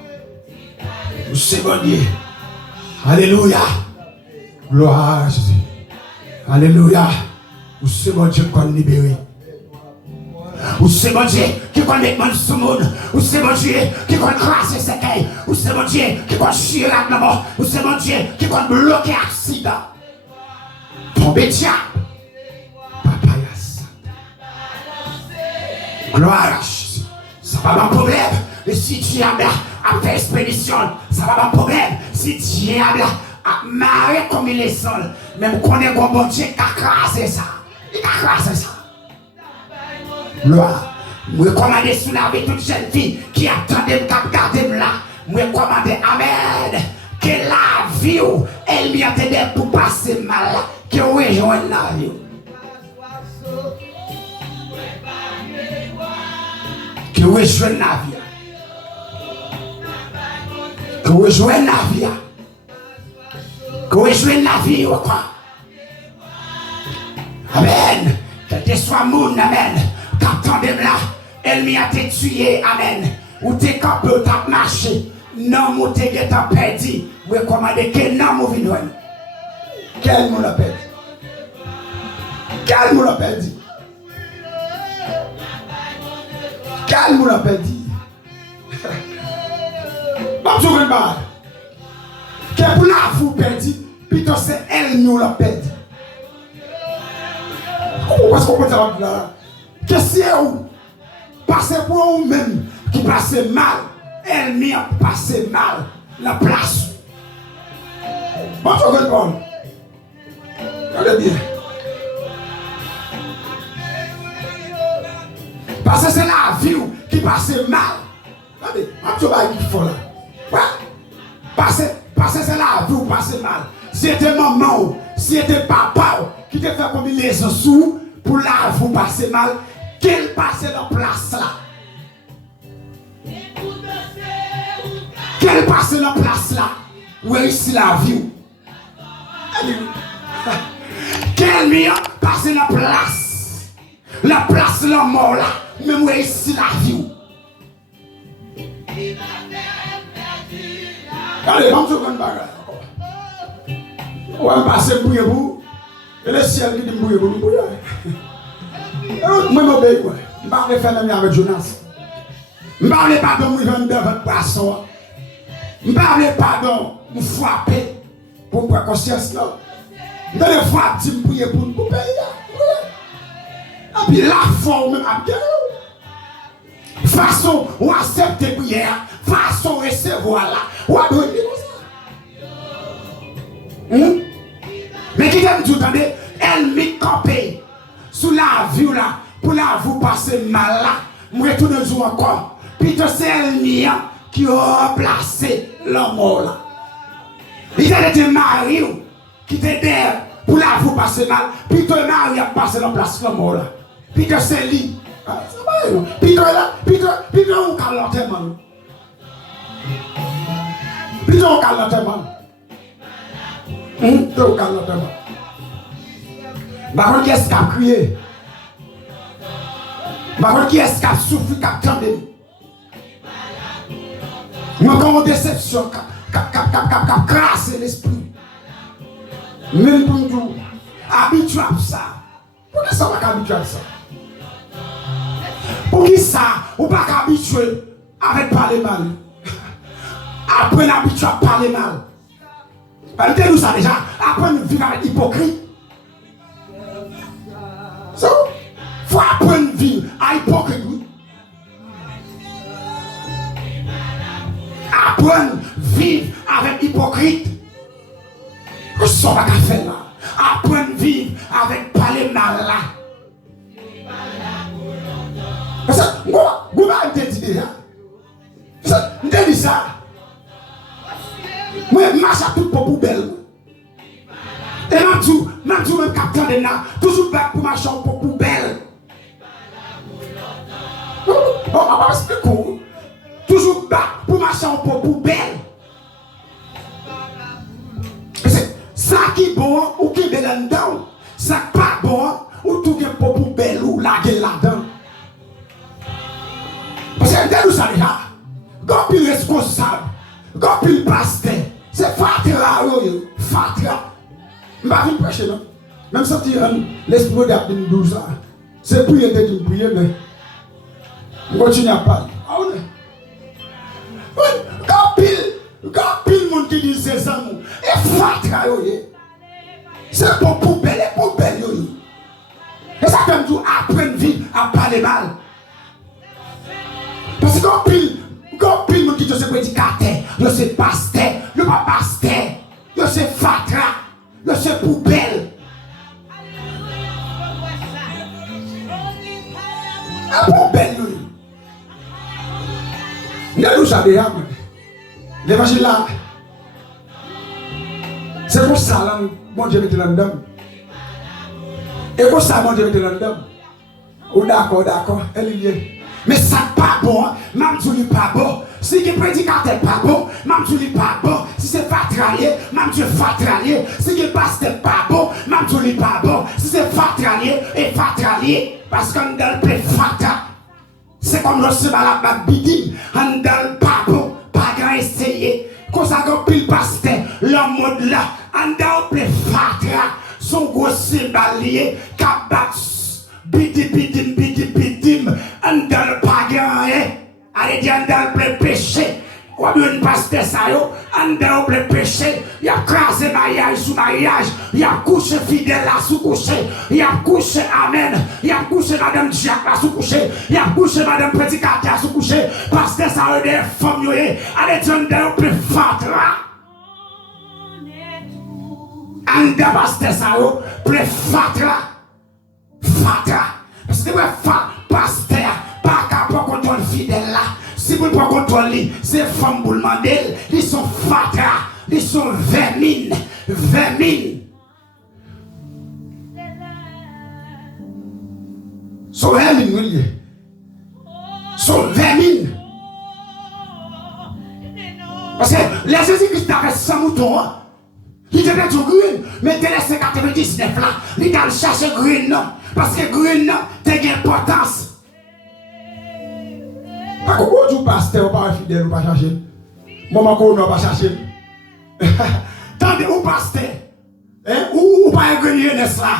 C'est bon Dieu. Alléluia. Gloire à Jésus. Alléluia. C'est bon Dieu qu'on libère. Ou c'est bon Dieu qui qu'on met mon sous monde. Ou c'est bon Dieu qui qu'on crasse ses cailles. Ou c'est bon Dieu qui qu'on chie la mort. Ou c'est bon Dieu qui qu'on bloque l'accident. Tomber tiens. Papa yassa. Gloire à Jésus. Ça va pas un problème. Et si tu as fait expédition, ça va pas un problème. Si tu as marré comme il est seul, même qu'on est un bon Dieu qui a crasé ça. Il a crasé ça. Gloire. Je recommande sous la vie toute jeune fille qui attendait de garder là. Je recommande, amen, que la vie, elle m'y attendait pour passer mal, que rejoigne la vie. Que rejoigne la vie. Que rejoigne la vie. Que rejoigne la vie, quoi. Amen. Quel que soit le monde, amen. Qu'attendez là, elle m'y a été tué, amen. Ou t'es campé, ou t'as marché. Non, ou t'es perdu. Vous recommandez que non, vous venez. Quel monde a perdu? Quel monde a perdu? Quel monde a perdu? Pas toujours une balle. Quel pour la vous perdu? Plutôt c'est elle nous l'a perdu. Comment est-ce qu'on peut dire là? Qu'est-ce que c'est où? Passer pour vous-même qui passe mal. Elle m'y a passé mal la place. Bon, tu regardes bon. Regardez bien. Parce que c'est la vie qui passe mal. Regardez, je vais dire qu'il faut là. Ouais. Parce que c'est la vie qui passe mal. Si c'était maman, si c'était papa qui te fait comme les sous pour la vie qui passe mal, qu'elle passe dans la place là. Qu'elle passe dans la place là. Où est ici la vie? Quel mien passe dans la place? La place la mort là. Même où est ici la vie? Allez, vamos jogar une bagarre. On va passer pour vous. Et le ciel qui dit pour vous. Moi, je vais quoi? Je vais faire même avec Jonas. Je ne parle pas de moi devant votre pasteur. Je ne parle pas de me frapper pour me conscience là. Je vais frapper pour prier pour nous payer. Et puis la forme même à bien. Façon ou accepter prière, façon recevoir là, ou à donner comme ça. Mais qui t'aime tout entendre, elle m'y campé sous la vue là, pour la vous passer mal là, moi retourne un jour encore. Puis c'est elle qui a remplacé l'homme là. Il a été marié qui était derrière pour la vous passer mal, puis ton mari a passé la place l'homme là. Puis c'est lui. Peter là, Peter on calme tellement. Peter on calme tellement. Peter on calme tellement. Par contre, qui est-ce qui a crié? Par contre, qui est-ce qui a souffert, qui a attendu? Moi, quand on déception, qui a crassé l'esprit. Même pour nous, habitué à ça. Pourquoi ça va habitué à ça? Pour qui ça, ou pas qu'habitué avec parler mal. Après l'habitude à parler mal. Parce que nous ça déjà, après nous vivre avec hypocrite. So, faut apprendre à vivre à hypocrite. Apprendre à vivre avec hypocrite. Que ça va faire là. Apprendre à vivre avec parler mal là. Parce que moi, je te dis déjà. Je te dis ça. Moi, je marche à tout pour poubelle. Et même capteur de là, toujours back pour marcher pour poubelle. On va expliquer. Toujours back pour marcher pour poubelle. Ça qui est bon ou qui est là-dedans, ça pas bon ou tout qui est pour poubelle ou la gueule là-dedans. Parce que nous savons là, quand il est responsable, quand il pasteur, c'est Fatra, Fatra. Je ne vais pas prêcher, non? Même si l'esprit d'Abdin 12 ans, c'est prier de tout prier, mais on continue à parler. Quand il monde qui dit c'est ça, et Fatra, c'est pour poubelle, et poubelle. Et ça fait tout apprendre vite à parler mal. Parce que quand pile monde qui dit c'est prédicateur, c'est pasteur, le pas pasteur, c'est Fatra, c'est poubelle. La poubelle, nous savons déjà, l'évangile là, c'est pour ça là, mon Dieu mette là-dedans. Et pour ça, mon Dieu mette là-dedans. Oh d'accord, elle est liée. Mais ça pas bon, même tu n'es pas bon. Si le prédicateur pas bon, même tu n'es pas bon. Si c'est fatralier, même tu es fatralier. Si le pasteur pas bon, même tu n'es pas bon. Si c'est fatralier et fatralier, parce qu'on dans le fatra. C'est comme le semal à bidim, on dans le pas bon, pas grand essayer. Quand ça pile pasteur, l'homme mode là, on dans le fatra, son gros cébalier, kabat, bidim, on dans le pas grand, allez dire on dans le péché. Quand on passe ça, on dans le péché, il a crasé mariage sous mariage, il a couché fidèle là sous couché, il a couché amen, il a couché madame Jacques là sous couché, il a couché madame prédicateur sous couché, parce que ça a des femmes, allez dire on dans le fatra. On dans pasteur ça, fatra. Parce que pasteur, qui prend contrôle, c'est femmes pour le demander, ils sont fatra, ils sont vermines. Sont vermines, oui. Sont vermines. Parce que les Jésus-Christ avaient 100 moutons, il devait être green, mais dès les 99 là, il a cherché green, non. Parce que green, non, c'est une importance. Pas que vous pasteur, ou pas fidèle, ou pas chercher. Maman, qu'on n'a pas cherché. Tandis ou pasteur, ou pas un grenier jeunesse là,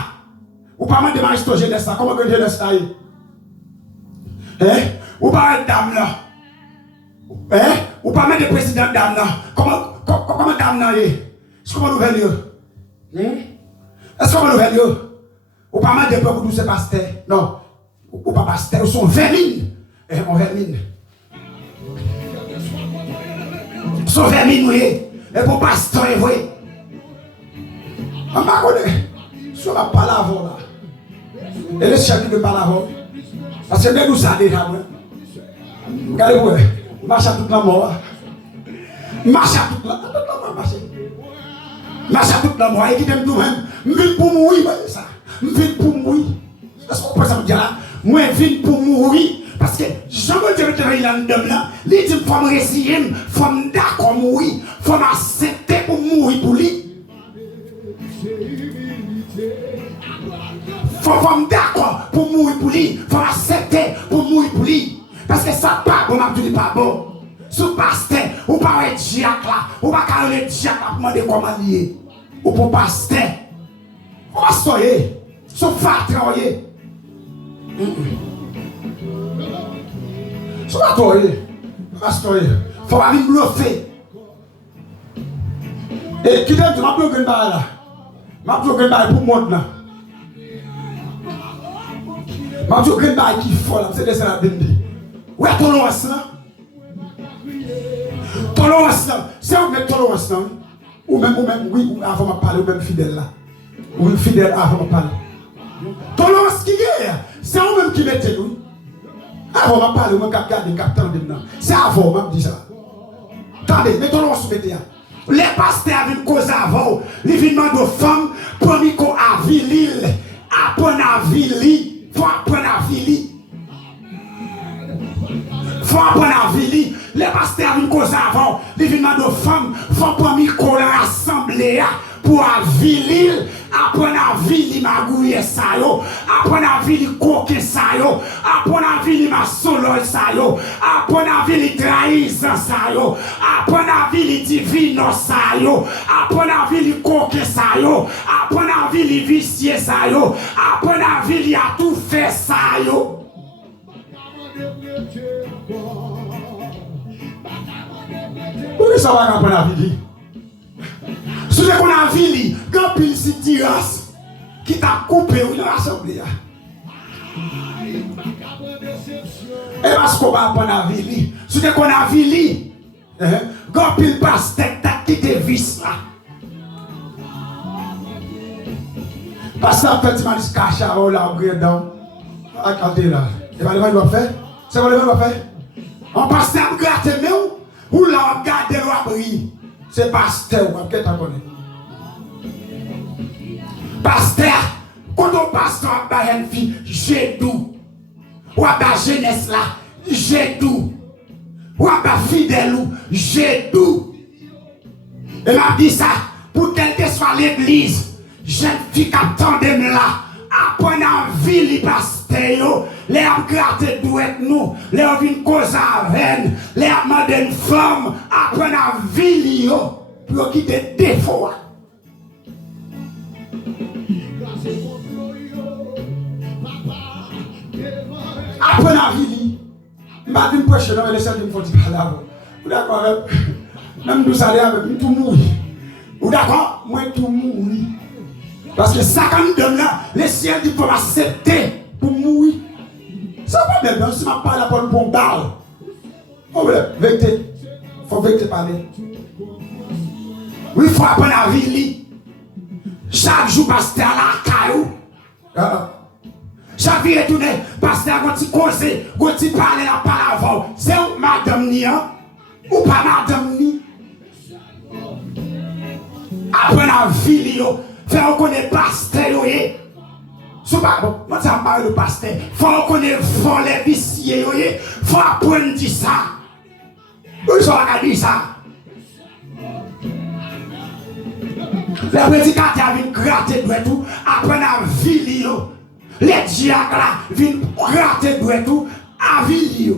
ou pas un démarche jeunesse là, comment grenier jeunesse là, ou pas un dame là, ou pas mettre de président dame là, comment dame là est? Est-ce qu'on va nous faire Est-ce qu'on va nous faire ou pas mettre de peuple pour ces pasteurs? Non, ou pas pasteurs, ils sont vermines. On vermine. Ils sont vermines, oui. Et pour pasteur, oui. On va connaître. Sur la parole là. Et le chef de parole. Parce que nous ça déjà. Regardez-vous. Marche à toute la mort. Marche à toute la mort. Marche à toute la mort. Et qui t'aime tout-même. M'ville pour mourir. Ça. M'ville pour mourir. Est-ce qu'on peut ça me dire là? Moi, je pour mourir. Parce que Jean-Paul il a un homme là. Il dit qu'il faut me réciter. Il faut me d'accord mourir. Il faut m'accepter pour mourir pour lui. Il faut me d'accord pour mourir pour lui. Il faut m'accepter pour mourir pour lui. Parce que ça pas bon, je ne dis pas bon. Sous pasteur, ou pas être diacre là. Ou pas carrer diacre là pour demander comment lier. Ou pour pasteur. Ou pas soyer. Sous fatrouiller. Sous fatrouiller. Pasteur. Faut pas venir bluffer. Et qui t'aime, tu m'as bloqué là. Ma bloqué pour moi là. Ma bloqué qui folle, c'est de ça la bende. Où est tolérance là? Tolérance là, c'est où mettre tolérance là? Ou même, oui, avant de parler, ou même fidèle là. Ou fidèle avant de parler. Tolérance qui est, c'est où même qui mette nous. Avant de parler, ou même garder, capteur de nous. C'est avant, même dit ça. Attendez, mais tolérance mettez. Les pasteurs avaient une cause avant. Les vêtements de femmes, premier qu'on a vilil, apprendre à vili, faut apprendre à vili. Faut apprendre à vili. Les pasteurs avaient une cause avant. Les vêtements de femmes, faut premier qu'on rassemble pour avilir, apprendre à vili magouille ça yo, apprendre à vili coquet ça yo, apprendre à vili ma solo ça yo, apprendre à vili trahison ça yo, apprendre à vili divino ça yo, apprendre à vili coquet ça yo, apprendre à vili vicier ça yo, apprendre à vili à tout faire ça yo. Pourquoi ça va apprendre à vili? Si on a vu, quand il s'y tire, qui t'a coupé ou il a rassemblé. Et parce qu'on va apprendre à vivre. Si on a vu, quand il passe tête, qui te vis là. Parce qu'en fait, il m'a dit caché à la dedans. Attendez là. Et bien, il va faire. C'est quoi le va faire? On passe à gratter, mais où là, on garde l'abri. C'est pasteur, qui t'a connu. Pasteur, quand on pasteur a une fille, j'ai tout. Ou à la jeunesse là, j'ai tout. Ou à la fidèle, j'ai tout. Et m'a dit ça, pour quelle que soit l'église, jeune fille qui attendait là, apprendre à vivre les pasteurs, les gratter douette nous, les vin cause à veine, les demander une femme, apprendre à vivre pour quitter défaut. Après la vie, je vais dire prochaine, mais les gens ne font pas là. Vous d'accord avec même nous allons avec tout mourir. Vous d'accord? Moi tout mourir. Parce que ça quand nous donne là, les ciels disent pour accepter pour mourir. Ça va bien, si je parle pour une bombe balle. Oh vérité. Faut vérité parler. Oui, il faut apprendre à vivre. Chaque jour pasteur à la caillou. Chaque retourné, pasteur, quand tu causes, quand tu parles la parole, c'est où madame ni, ou pas madame ni. Après la vie, faire reconnaître pasteur, c'est pas bon, moi ça parle de pasteur. Faut reconnaître voler vicieux, faut apprendre dire ça. Où sont à dire ça? Les prédicateurs viennent gratter de tout, après la vie, les diacres viennent gratter de tout, à vie.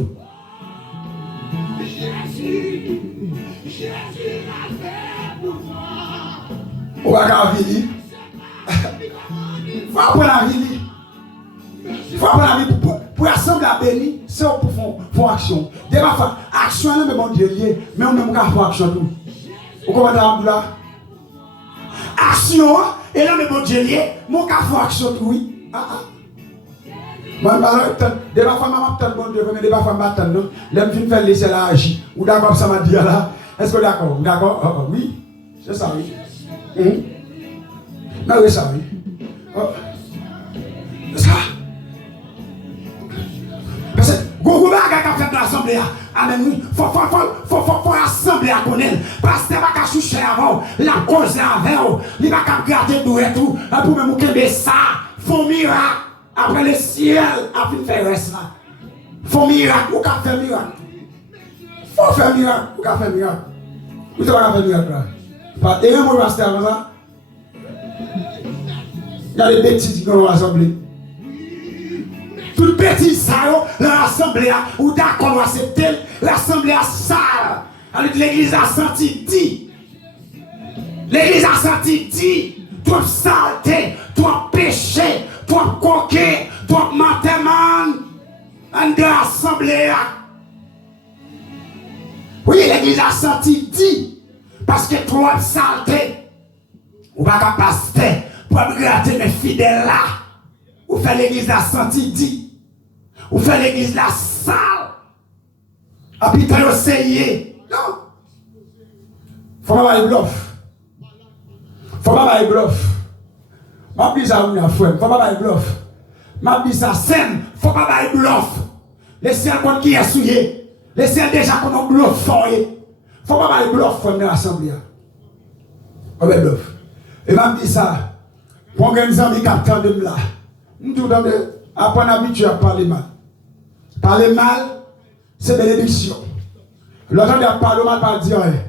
On va à vie. Faut apprendre la vie. Faut apprendre la vie pour assembler la béni, c'est pour faire action. Des fois, action est même bon Dieu lié, mais on ne peut pas faire action tout. Vous comprenez là? Action, et là, mais bon Dieu lié, mon cas fait action tout, oui. Moi, des fois, maman peut bon Dieu, mais des fois, maman non. L'aime fin faire laisser la agir. Ou d'accord, ça m'a dit là. Est-ce que d'accord? D'accord? Oui. C'est ça, oui. Mais oui, ça, oui. C'est ça. Parce que, Gogo Baga qui a fait l'assemblée, amen, faut assembler à connaître. Parce que pas qu'à chercher avant, la cause avant, il va qu'à garder d'où et tout, pour me mouquer ça, faut miracle. Après le ciel, après le faire reste là. Faut miracle, ou qu'à faire miracle. Faut faire miracle, ou qu'à faire miracle. Vous savez qu'à faire miracle là. Et un mot reste avant ça. Il y a des bêtises qui ont rassemblé. Toute bêtise ça, l'assemblée, ou d'accord, on accepter, l'assemblée sale. Avec l'église a senti dit. L'église a senti dit. Toi saleté, toi péché, toi coquet, toi menteman. En de l'assemblée. Oui, l'église a senti dit. Parce que toi saleté. Ou pas capacité pour gratter mes fidèles là. Ou faire l'église la senti dit. Ou faire l'église la sale. Habitant au seyé. Non. Faut pas aller bluff. Faut pas aller bluff. Ma vie ça ou frère. Faut pas aller bluff. Ma vie ça scène. Faut pas aller bluff. Les ciels qui est souillé. Les ciels déjà qu'on a bluff fort. Faut pas aller bluff frère dans l'assemblée. Faut pas bluff. Et m'a dit ça. Pour organiser mes capteurs de là. Nous tout apprendre habitué à parler mal. Parler mal, c'est bénédiction. L'autre de parler mal, pas dire rien.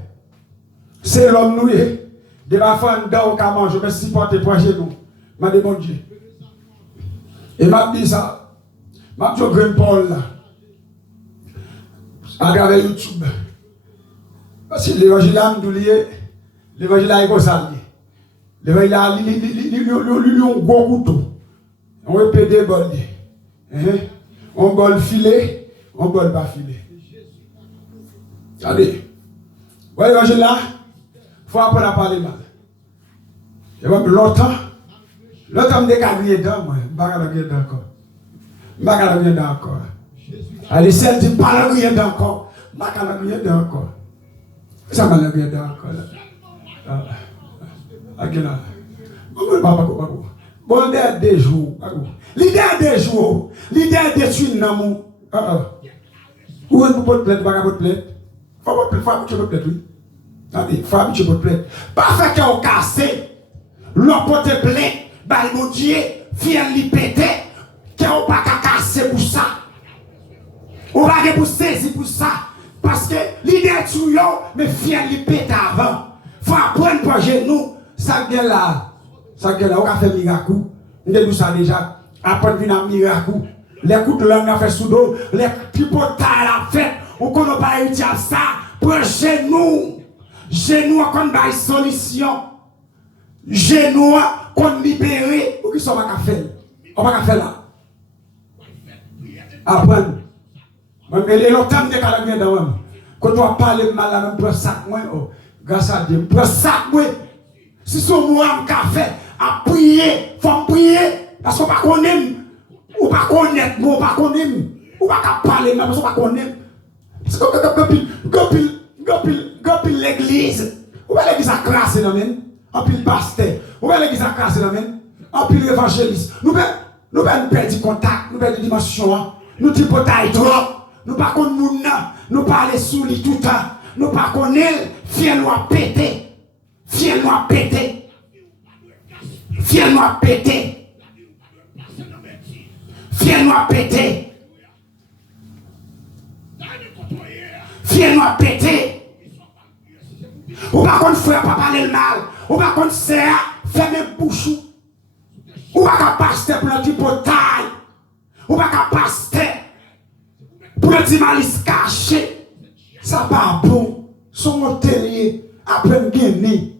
C'est l'homme nous, de la fin d'or qu'à manger, mais si porter pour nous. M'a dit bon Dieu. Et m'a dit ça. M'a dit au Grand Paul là. À travers YouTube. Parce que l'évangile a m'doulié, l'évangile a égo sali. L'évangile a un gros couteau. On répète des bols. On bol filet, on bol pas filet. Regardez. Vous voyez l'évangile là? Il faut apprendre à parler mal. Et même longtemps, je me décalé dedans, moi. Je ne vais pas encore. Je ne vais pas encore. Allez, celle qui parle rien encore. Je ne vais pas encore. Ça m'a l'air bien encore. Bon, l'idée des jours. L'idée des jours. L'idée des tuines dans mon. Où est-ce que vous plaît? Vous plaît? Faut habituer votre plaît, oui. Faut habituer votre plaît. Pas fait qu'on casse. L'on porte plaît. Bah, mon Dieu, fier li pété. Qu'on pas casser pour ça. On va pour saisir pour ça. Parce que l'idée est tout, mais fier li pété avant. Faut apprendre pour genoux. Ça vient là. Ça vient là. On va faire miracle. On a dit ça déjà. Apprendre à faire miracle. Les coups de langue a fait sous dos. Les pipotailles a fait. On ne peut pas utiliser ça. Pour genoux. Genoux qu'on a une solution. Genoux qu'on libéré. Ou qui sont pas faire. On va faire là. Apprendre. Mais longtemps de calmer dans moi. Quand tu vas parler mal à même pour sac moi, grâce à Dieu, pour sac moi. Si son moi café à prier, faut prier parce qu'on pas connaît, ou pas connaître, ou pas connaître, ou pas parler mais parce qu'on pas connaître. Parce que gopil l'église, ou pas l'église a crassé dans même, en pile pasteur, ou pas l'église a crassé dans même, en pile évangéliste. Nous Nous ne perdons contact, nous perdons dimension. Nous ne pouvons pas trop. Nous ne pas connaître moun nan. Nous parlons sous lui tout le temps. Nous ne pas connaître. Fier nous a pété. Fier nous a pété. Fier nous a pété. Fier nous a pété. Fier nous a pété. Ou pas qu'on frère pas parler le mal. Ou pas qu'on sert fermer bouche. Ou pas qu'on pasteur pour le petit portail. Ou pas qu'on pasteur pour le petit malice caché. Ça va bon. Son hôtelier à peine gagné.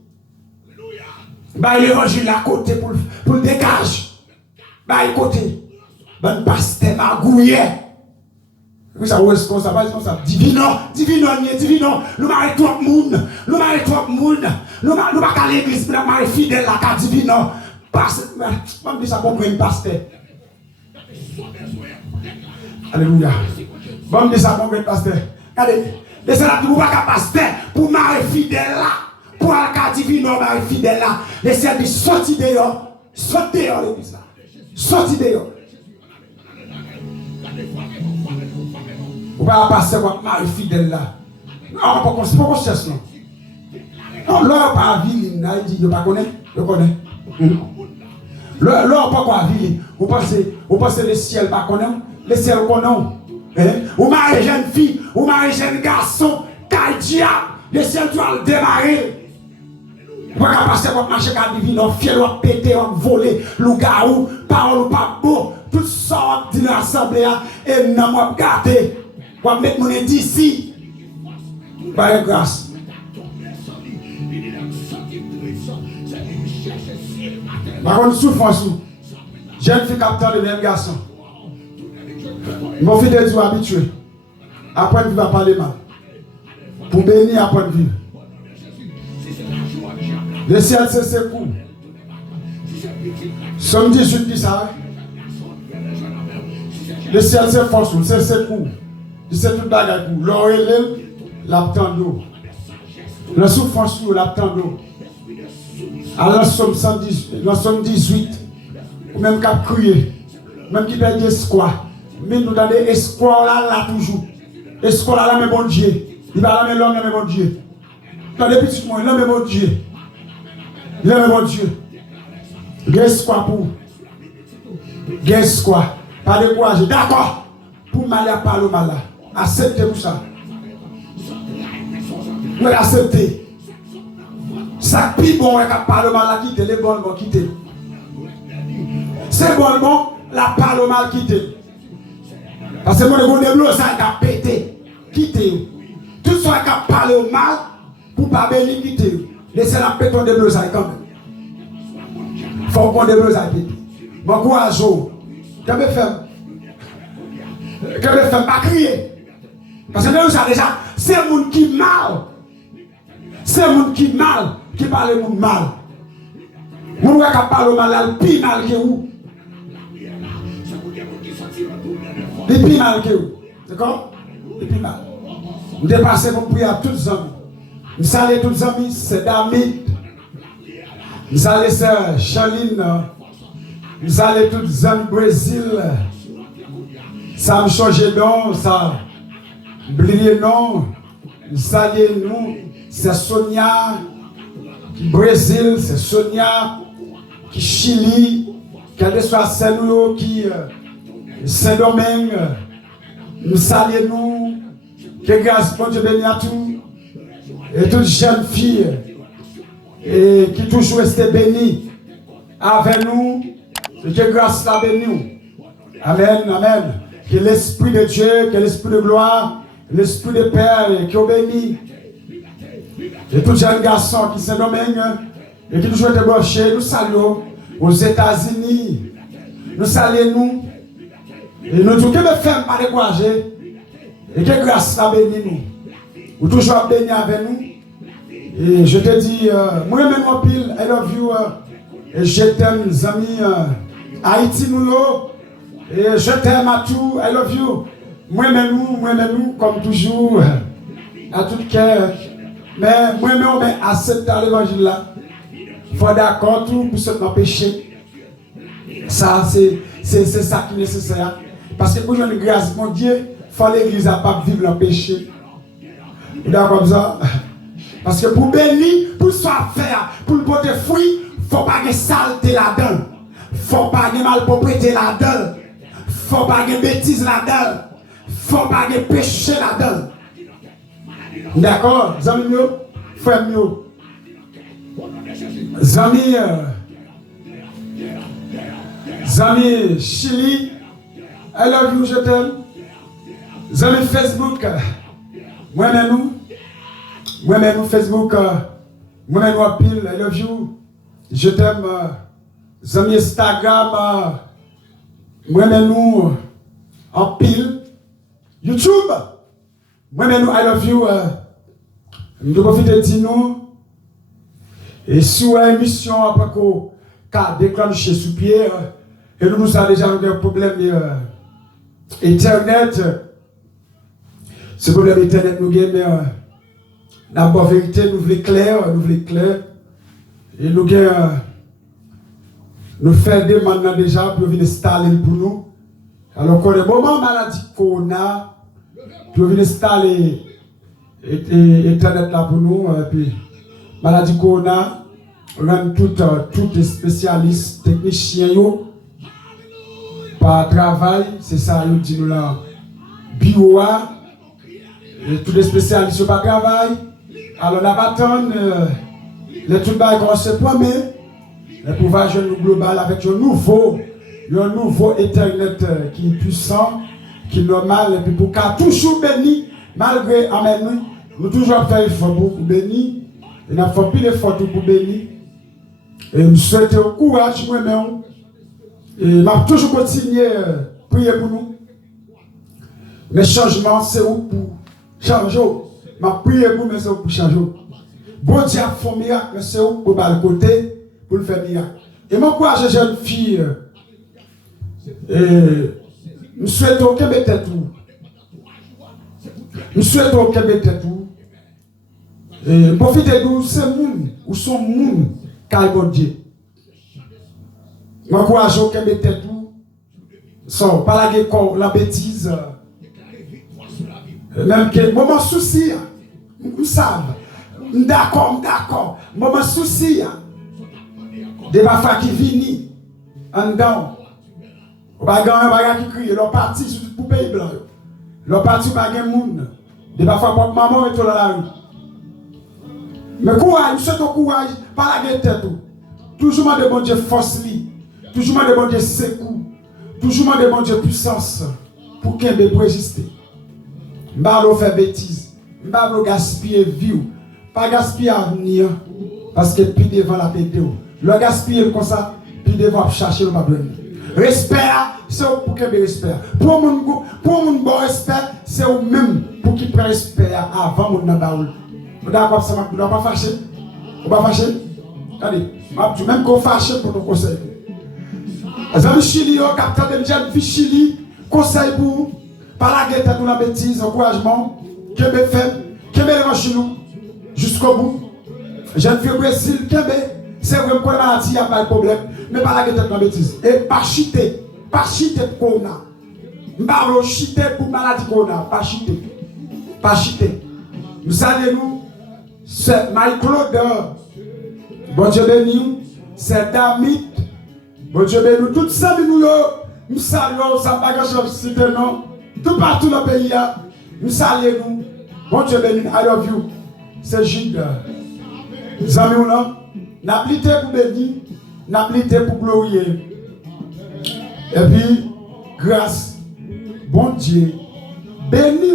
Bah l'évangile à côté pour le dégage. Bah côté. Bon pasteur magouillé. Vous savez, responsable, divino, nous marrons tout le monde, nous marrons tout le monde, nous marrons à l'église, nous marrons fidèle à la divino. Pasteur, je dis ça pour un pasteur. Alléluia. Bon, je dis ça pour un pasteur. Regardez, laissez la pour un pasteur, pour marrer fidèle là, pour la divino, marrer fidèle là. Laissez la sortir dehors, l'église là, sortir dehors. Ou pas passer votre mari fidèle là. Non, c'est pas qu'on cherche non. Non, l'heure pas ville, il dit, je ne connais pas, je connais. L'heure pas quoi ville, vous pensez le ciel pas connaît, le ciel connaît. Ou mari jeune fille, ou mari jeune garçon, diable, le ciel doit le démarrer. Vous pas passer votre marché à divine, on fiel, on péter, on voler, loup-garou, parole ou pas beau, toutes sortes d'une assemblée, et nous m'avons gardé. On va mettre mon d'ici. Par grâce. Par contre, souffrance. Jeune fille capteur de même garçon. Mon fils est habitué. Après, il va parler mal. Pour bénir, après, vivre. Le ciel, c'est ses coups. Somme 18 qui ça. Le ciel, c'est force, c'est ses coups. C'est tout bagage pour l'oreille, l'abtando. La souffrance, l'abtando. Alors, somme 18, ou même qu'à crier, même qui perd espoir. Mais nous avons espoir là toujours. Espoir là, mais bon Dieu. Il va là, mais l'homme, mais bon Dieu. Dans les petits mots, l'homme, mais bon Dieu. L'homme, mais bon Dieu. Espoir pour. Espoir. Pas de courage. D'accord. Pour mal à parler au mal là. Acceptez tout ça. Vous acceptez. Ça plus bon est qu'à parler mal à quitter. Les bons vont quitter. C'est bon, la parole au mal quitter. Parce que mon débleu, ça a pété. Quitter. Tout ça qui a parlé au mal, pour ne pas bénir, quitter. Laissez la péter au débleu, ça quand même. Il faut qu'on débleu, ça péter. Bon courage. Qu'est-ce que fait pas crier? Parce que nous ça déjà, c'est le monde qui mal. C'est le monde qui mal, qui parle de mal. Mon gars qui parle mal, il est plus mal que vous. Il est plus mal que vous. D'accord? Il est plus mal. Vous dépassez pour prier à tous les amis. Vous salez tous les amis, c'est David. Vous salez c'est Charline. Vous salez tous les amis Brésil. Ça me change non, ça. Oubliez non. Vous salez nous. C'est Sonia qui Brésil, c'est Sonia qui Chili, qui a soit Saint-Louis, qui Saint-Domingue. Nous saluons nous, que grâce pour Dieu béni à tout, et toutes jeunes filles, et qui toujours restent bénies avec nous, et que grâce la béni. Amen, amen. Que l'Esprit de Dieu, que l'Esprit de gloire, l'Esprit de Père qui est béni. Et tous les jeunes garçons qui se nomment et qui toujours été branchés, nous saluons aux États-Unis. Nous saluons nous. Et nous disons que les femmes pas décourager. Et que grâce la béni nous. Vous toujours béni avec nous. Et je te dis, moi-même mon pile, I love you. Et je t'aime, mes amis. Haïti nous et je t'aime à tout, I love you. Moi-même nous, comme toujours, à tout cœur. Mais moi-même, on accepte l'évangile là. Il faut d'accord tout pour se péché. Ça, c'est ça qui est nécessaire. Parce que pour une grâce, mon Dieu, il faut l'église à pas vivre le péché. D'accord comme ça? Parce que pour bénir, pour soit faire, pour le porter fruit, il ne faut pas de saleté là-dedans. Il ne faut pas de malpropreté là-dedans. Il ne faut pas de bêtises là-dedans. Il ne faut pas de péché là-dedans. D'accord? Zami mieux? Frère mieux? Zami, Zami Chili, I love you, je t'aime. Zami Facebook, moi-même nous Facebook, moi-même nous pile, I love you, je t'aime. Zami Instagram, moi-même nous en pile. YouTube, moi-même nous I love you. Nous profitons de dire nous. Et sur l'émission, après qu'on déclenché sous pied, et nous avons déjà un problème Internet. Ce problème Internet nous gagne, mais la bonne vérité, nous voulons clair. Et nous faisons des demandes déjà pour venir installer pour nous. Alors qu'on est moment maladie qu'on a, pour venir installer Internet là pour nous. Puis, maladie qu'on a, on a tous les spécialistes, techniciens, par travail, c'est ça, nous dit nous là, bio, et tous les spécialistes par travail. Alors, on va attendre, les tout bas qu'on se promet, le pouvoir jeune global avec un nouveau Internet qui est puissant, qui est normal, et puis pour qu'à toujours béni, malgré, amen, nous toujours faire effort pour bénir. Il n'a pas plus d'efforts pour bénir. Et nous souhaitons au courage, moi-même. Et je vais toujours continuer à prier pour nous. Mais changement, c'est où pour changer. Je vais prier pour nous, mais c'est où pour changer. Bon Dieu a fait un miracle, mais c'est où pour le côté, pour le faire miracle. Et moi, quoi, j'ai une jeune fille. Et nous souhaitons qu'elle mette tout. Nous souhaitons qu'elle mette tout. Et profitez de ce monde, ou son monde, car bon Dieu. M'encourage qu'elle mette tout, sans pas la bêtise. Même que, moment souci, vous savez, d'accord, moment souci, des bafas qui viennent, en dedans, on va gagner qui crie, leur parti pour pays blanc, leur parti pour gagner monde, des bafas pour maman et tout dans la rue. Mais courage, nous souhaitons courage, pas la guette tout. Toujours de bon Dieu force lui, toujours de bon Dieu secours, toujours de bon Dieu puissance pour qu'elle me résister. M'balo faire bêtise, m'balo gaspiller vie, pas gaspiller avenir, parce que puis devant la pédéo. Le gaspiller comme ça, puis devant chercher le problème. Respect, c'est pour qu'elle me respect. Pour mon bon respect, c'est au même pour qu'il prenne respect avant mon nabaoul. Vous d'accord, ça m'a pas fâché? Vous pas fâché? Allez, je même qu'on fâche pour ton conseil. Les amis Chili, capteur de jeunes Chili, conseil pour par la guette de la bêtise, encouragement, Kébé fait, Kébé les chez nous, jusqu'au bout. Jeune fille au Brésil, Kébé, c'est vrai que la maladie, il n'y a pas de problème, mais par la guette de la bêtise. Et pas chiter pour qu'on a. Pas chiter pour maladie qu'on a, pas chiter. Nous saluons, c'est Marie-Claude, bon Dieu béni, c'est David, bon Dieu béni, tout ça, nous saluons, ça n'a pas de citer, non, tout partout dans le pays, nous saluons, bon Dieu béni, I love you, c'est Gide. Nous amis, n'a plité pour bénir, n'a plité pour glorier. Et puis, grâce, bon Dieu, béni,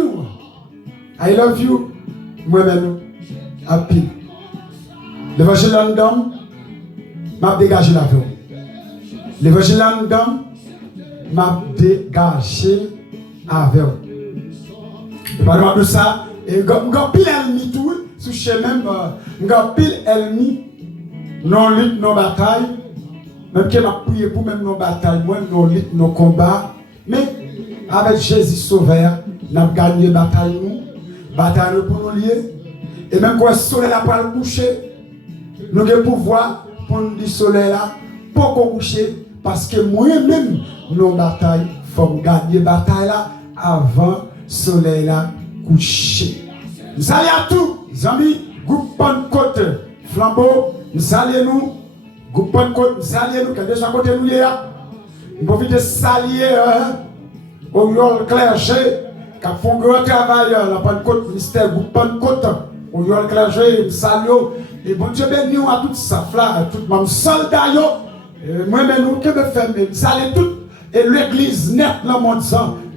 I love you, moi-même, happy. L'évangile en dame m'a dégagé la vie. L'évangile en dame m'a dégagé la vie. Et par de ça, et j'ai pile ennemi tout, sous chemin, j'ai pile ennemi, non lutte, non bataille, même que m'a prié pour même non bataille, moi, non lutte, non combat, mais avec Jésus sauveur, n'a gagné bataille pour nous lier. Et même quand le soleil n'a pas le coucher, nous avons le pouvoir pour nous dire soleil là, pour qu'on coucher, parce que moi-même, nos batailles, il faut gagner la bataille là avant le soleil là coucher. Nous allons à tous, les amis, groupe Pentecôte, flambeau, nous allons groupe Pentecôte, nous allons quand déjà côté nous là. Nous profitons de saluer au clergé qui font un grand travail dans la Pentecôte, ministère groupe Pentecôte, au clergé, nous saluons. Et bon Dieu béni à tout ça, à tout le monde, soldat, moi-même, nous, que me fait, nous allons tout, et l'église net dans le monde,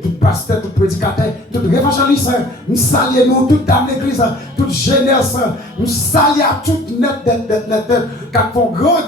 tout pasteur, tout prédicateur, tout évangéliste, nous saluons toute dame l'église, toute jeunesse, nous saluons tout net, qui font grand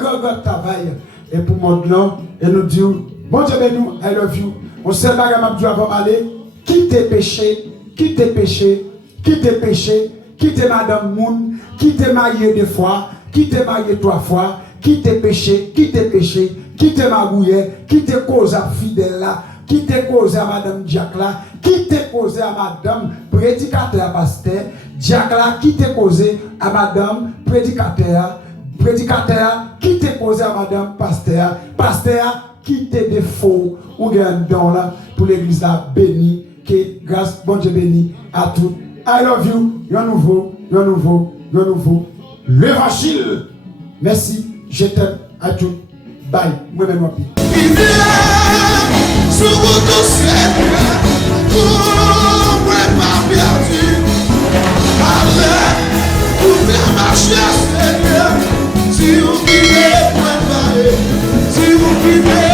travail. Et pour le monde là, et nous disons, bon Dieu béni, I love you. On sait pas que Dieu avant d'aller, quittez péché, quittez péché, quittez péché, quittez madame Moun, quittez marié deux fois, quittez marié trois fois, quittez péché, quittez magouillet, quittez cause à fidèle là, quittez cause à madame Jack là, quittez cause à madame prédicateur pasteur, Jack là, quittez cause à madame prédicateur, quittez cause à madame pasteur, quittez des faux ou gain don là pour l'église là béni, que grâce bon Dieu béni à tout. I love you, yon nouveau, l'évangile. Merci, je t'aime à tout. Bye, moi-même mon pays. Sous votre Seigneur, pour pas perdu. Avec, pour faire marcher, Seigneur, si vous vivez, préparez, si vous vivez.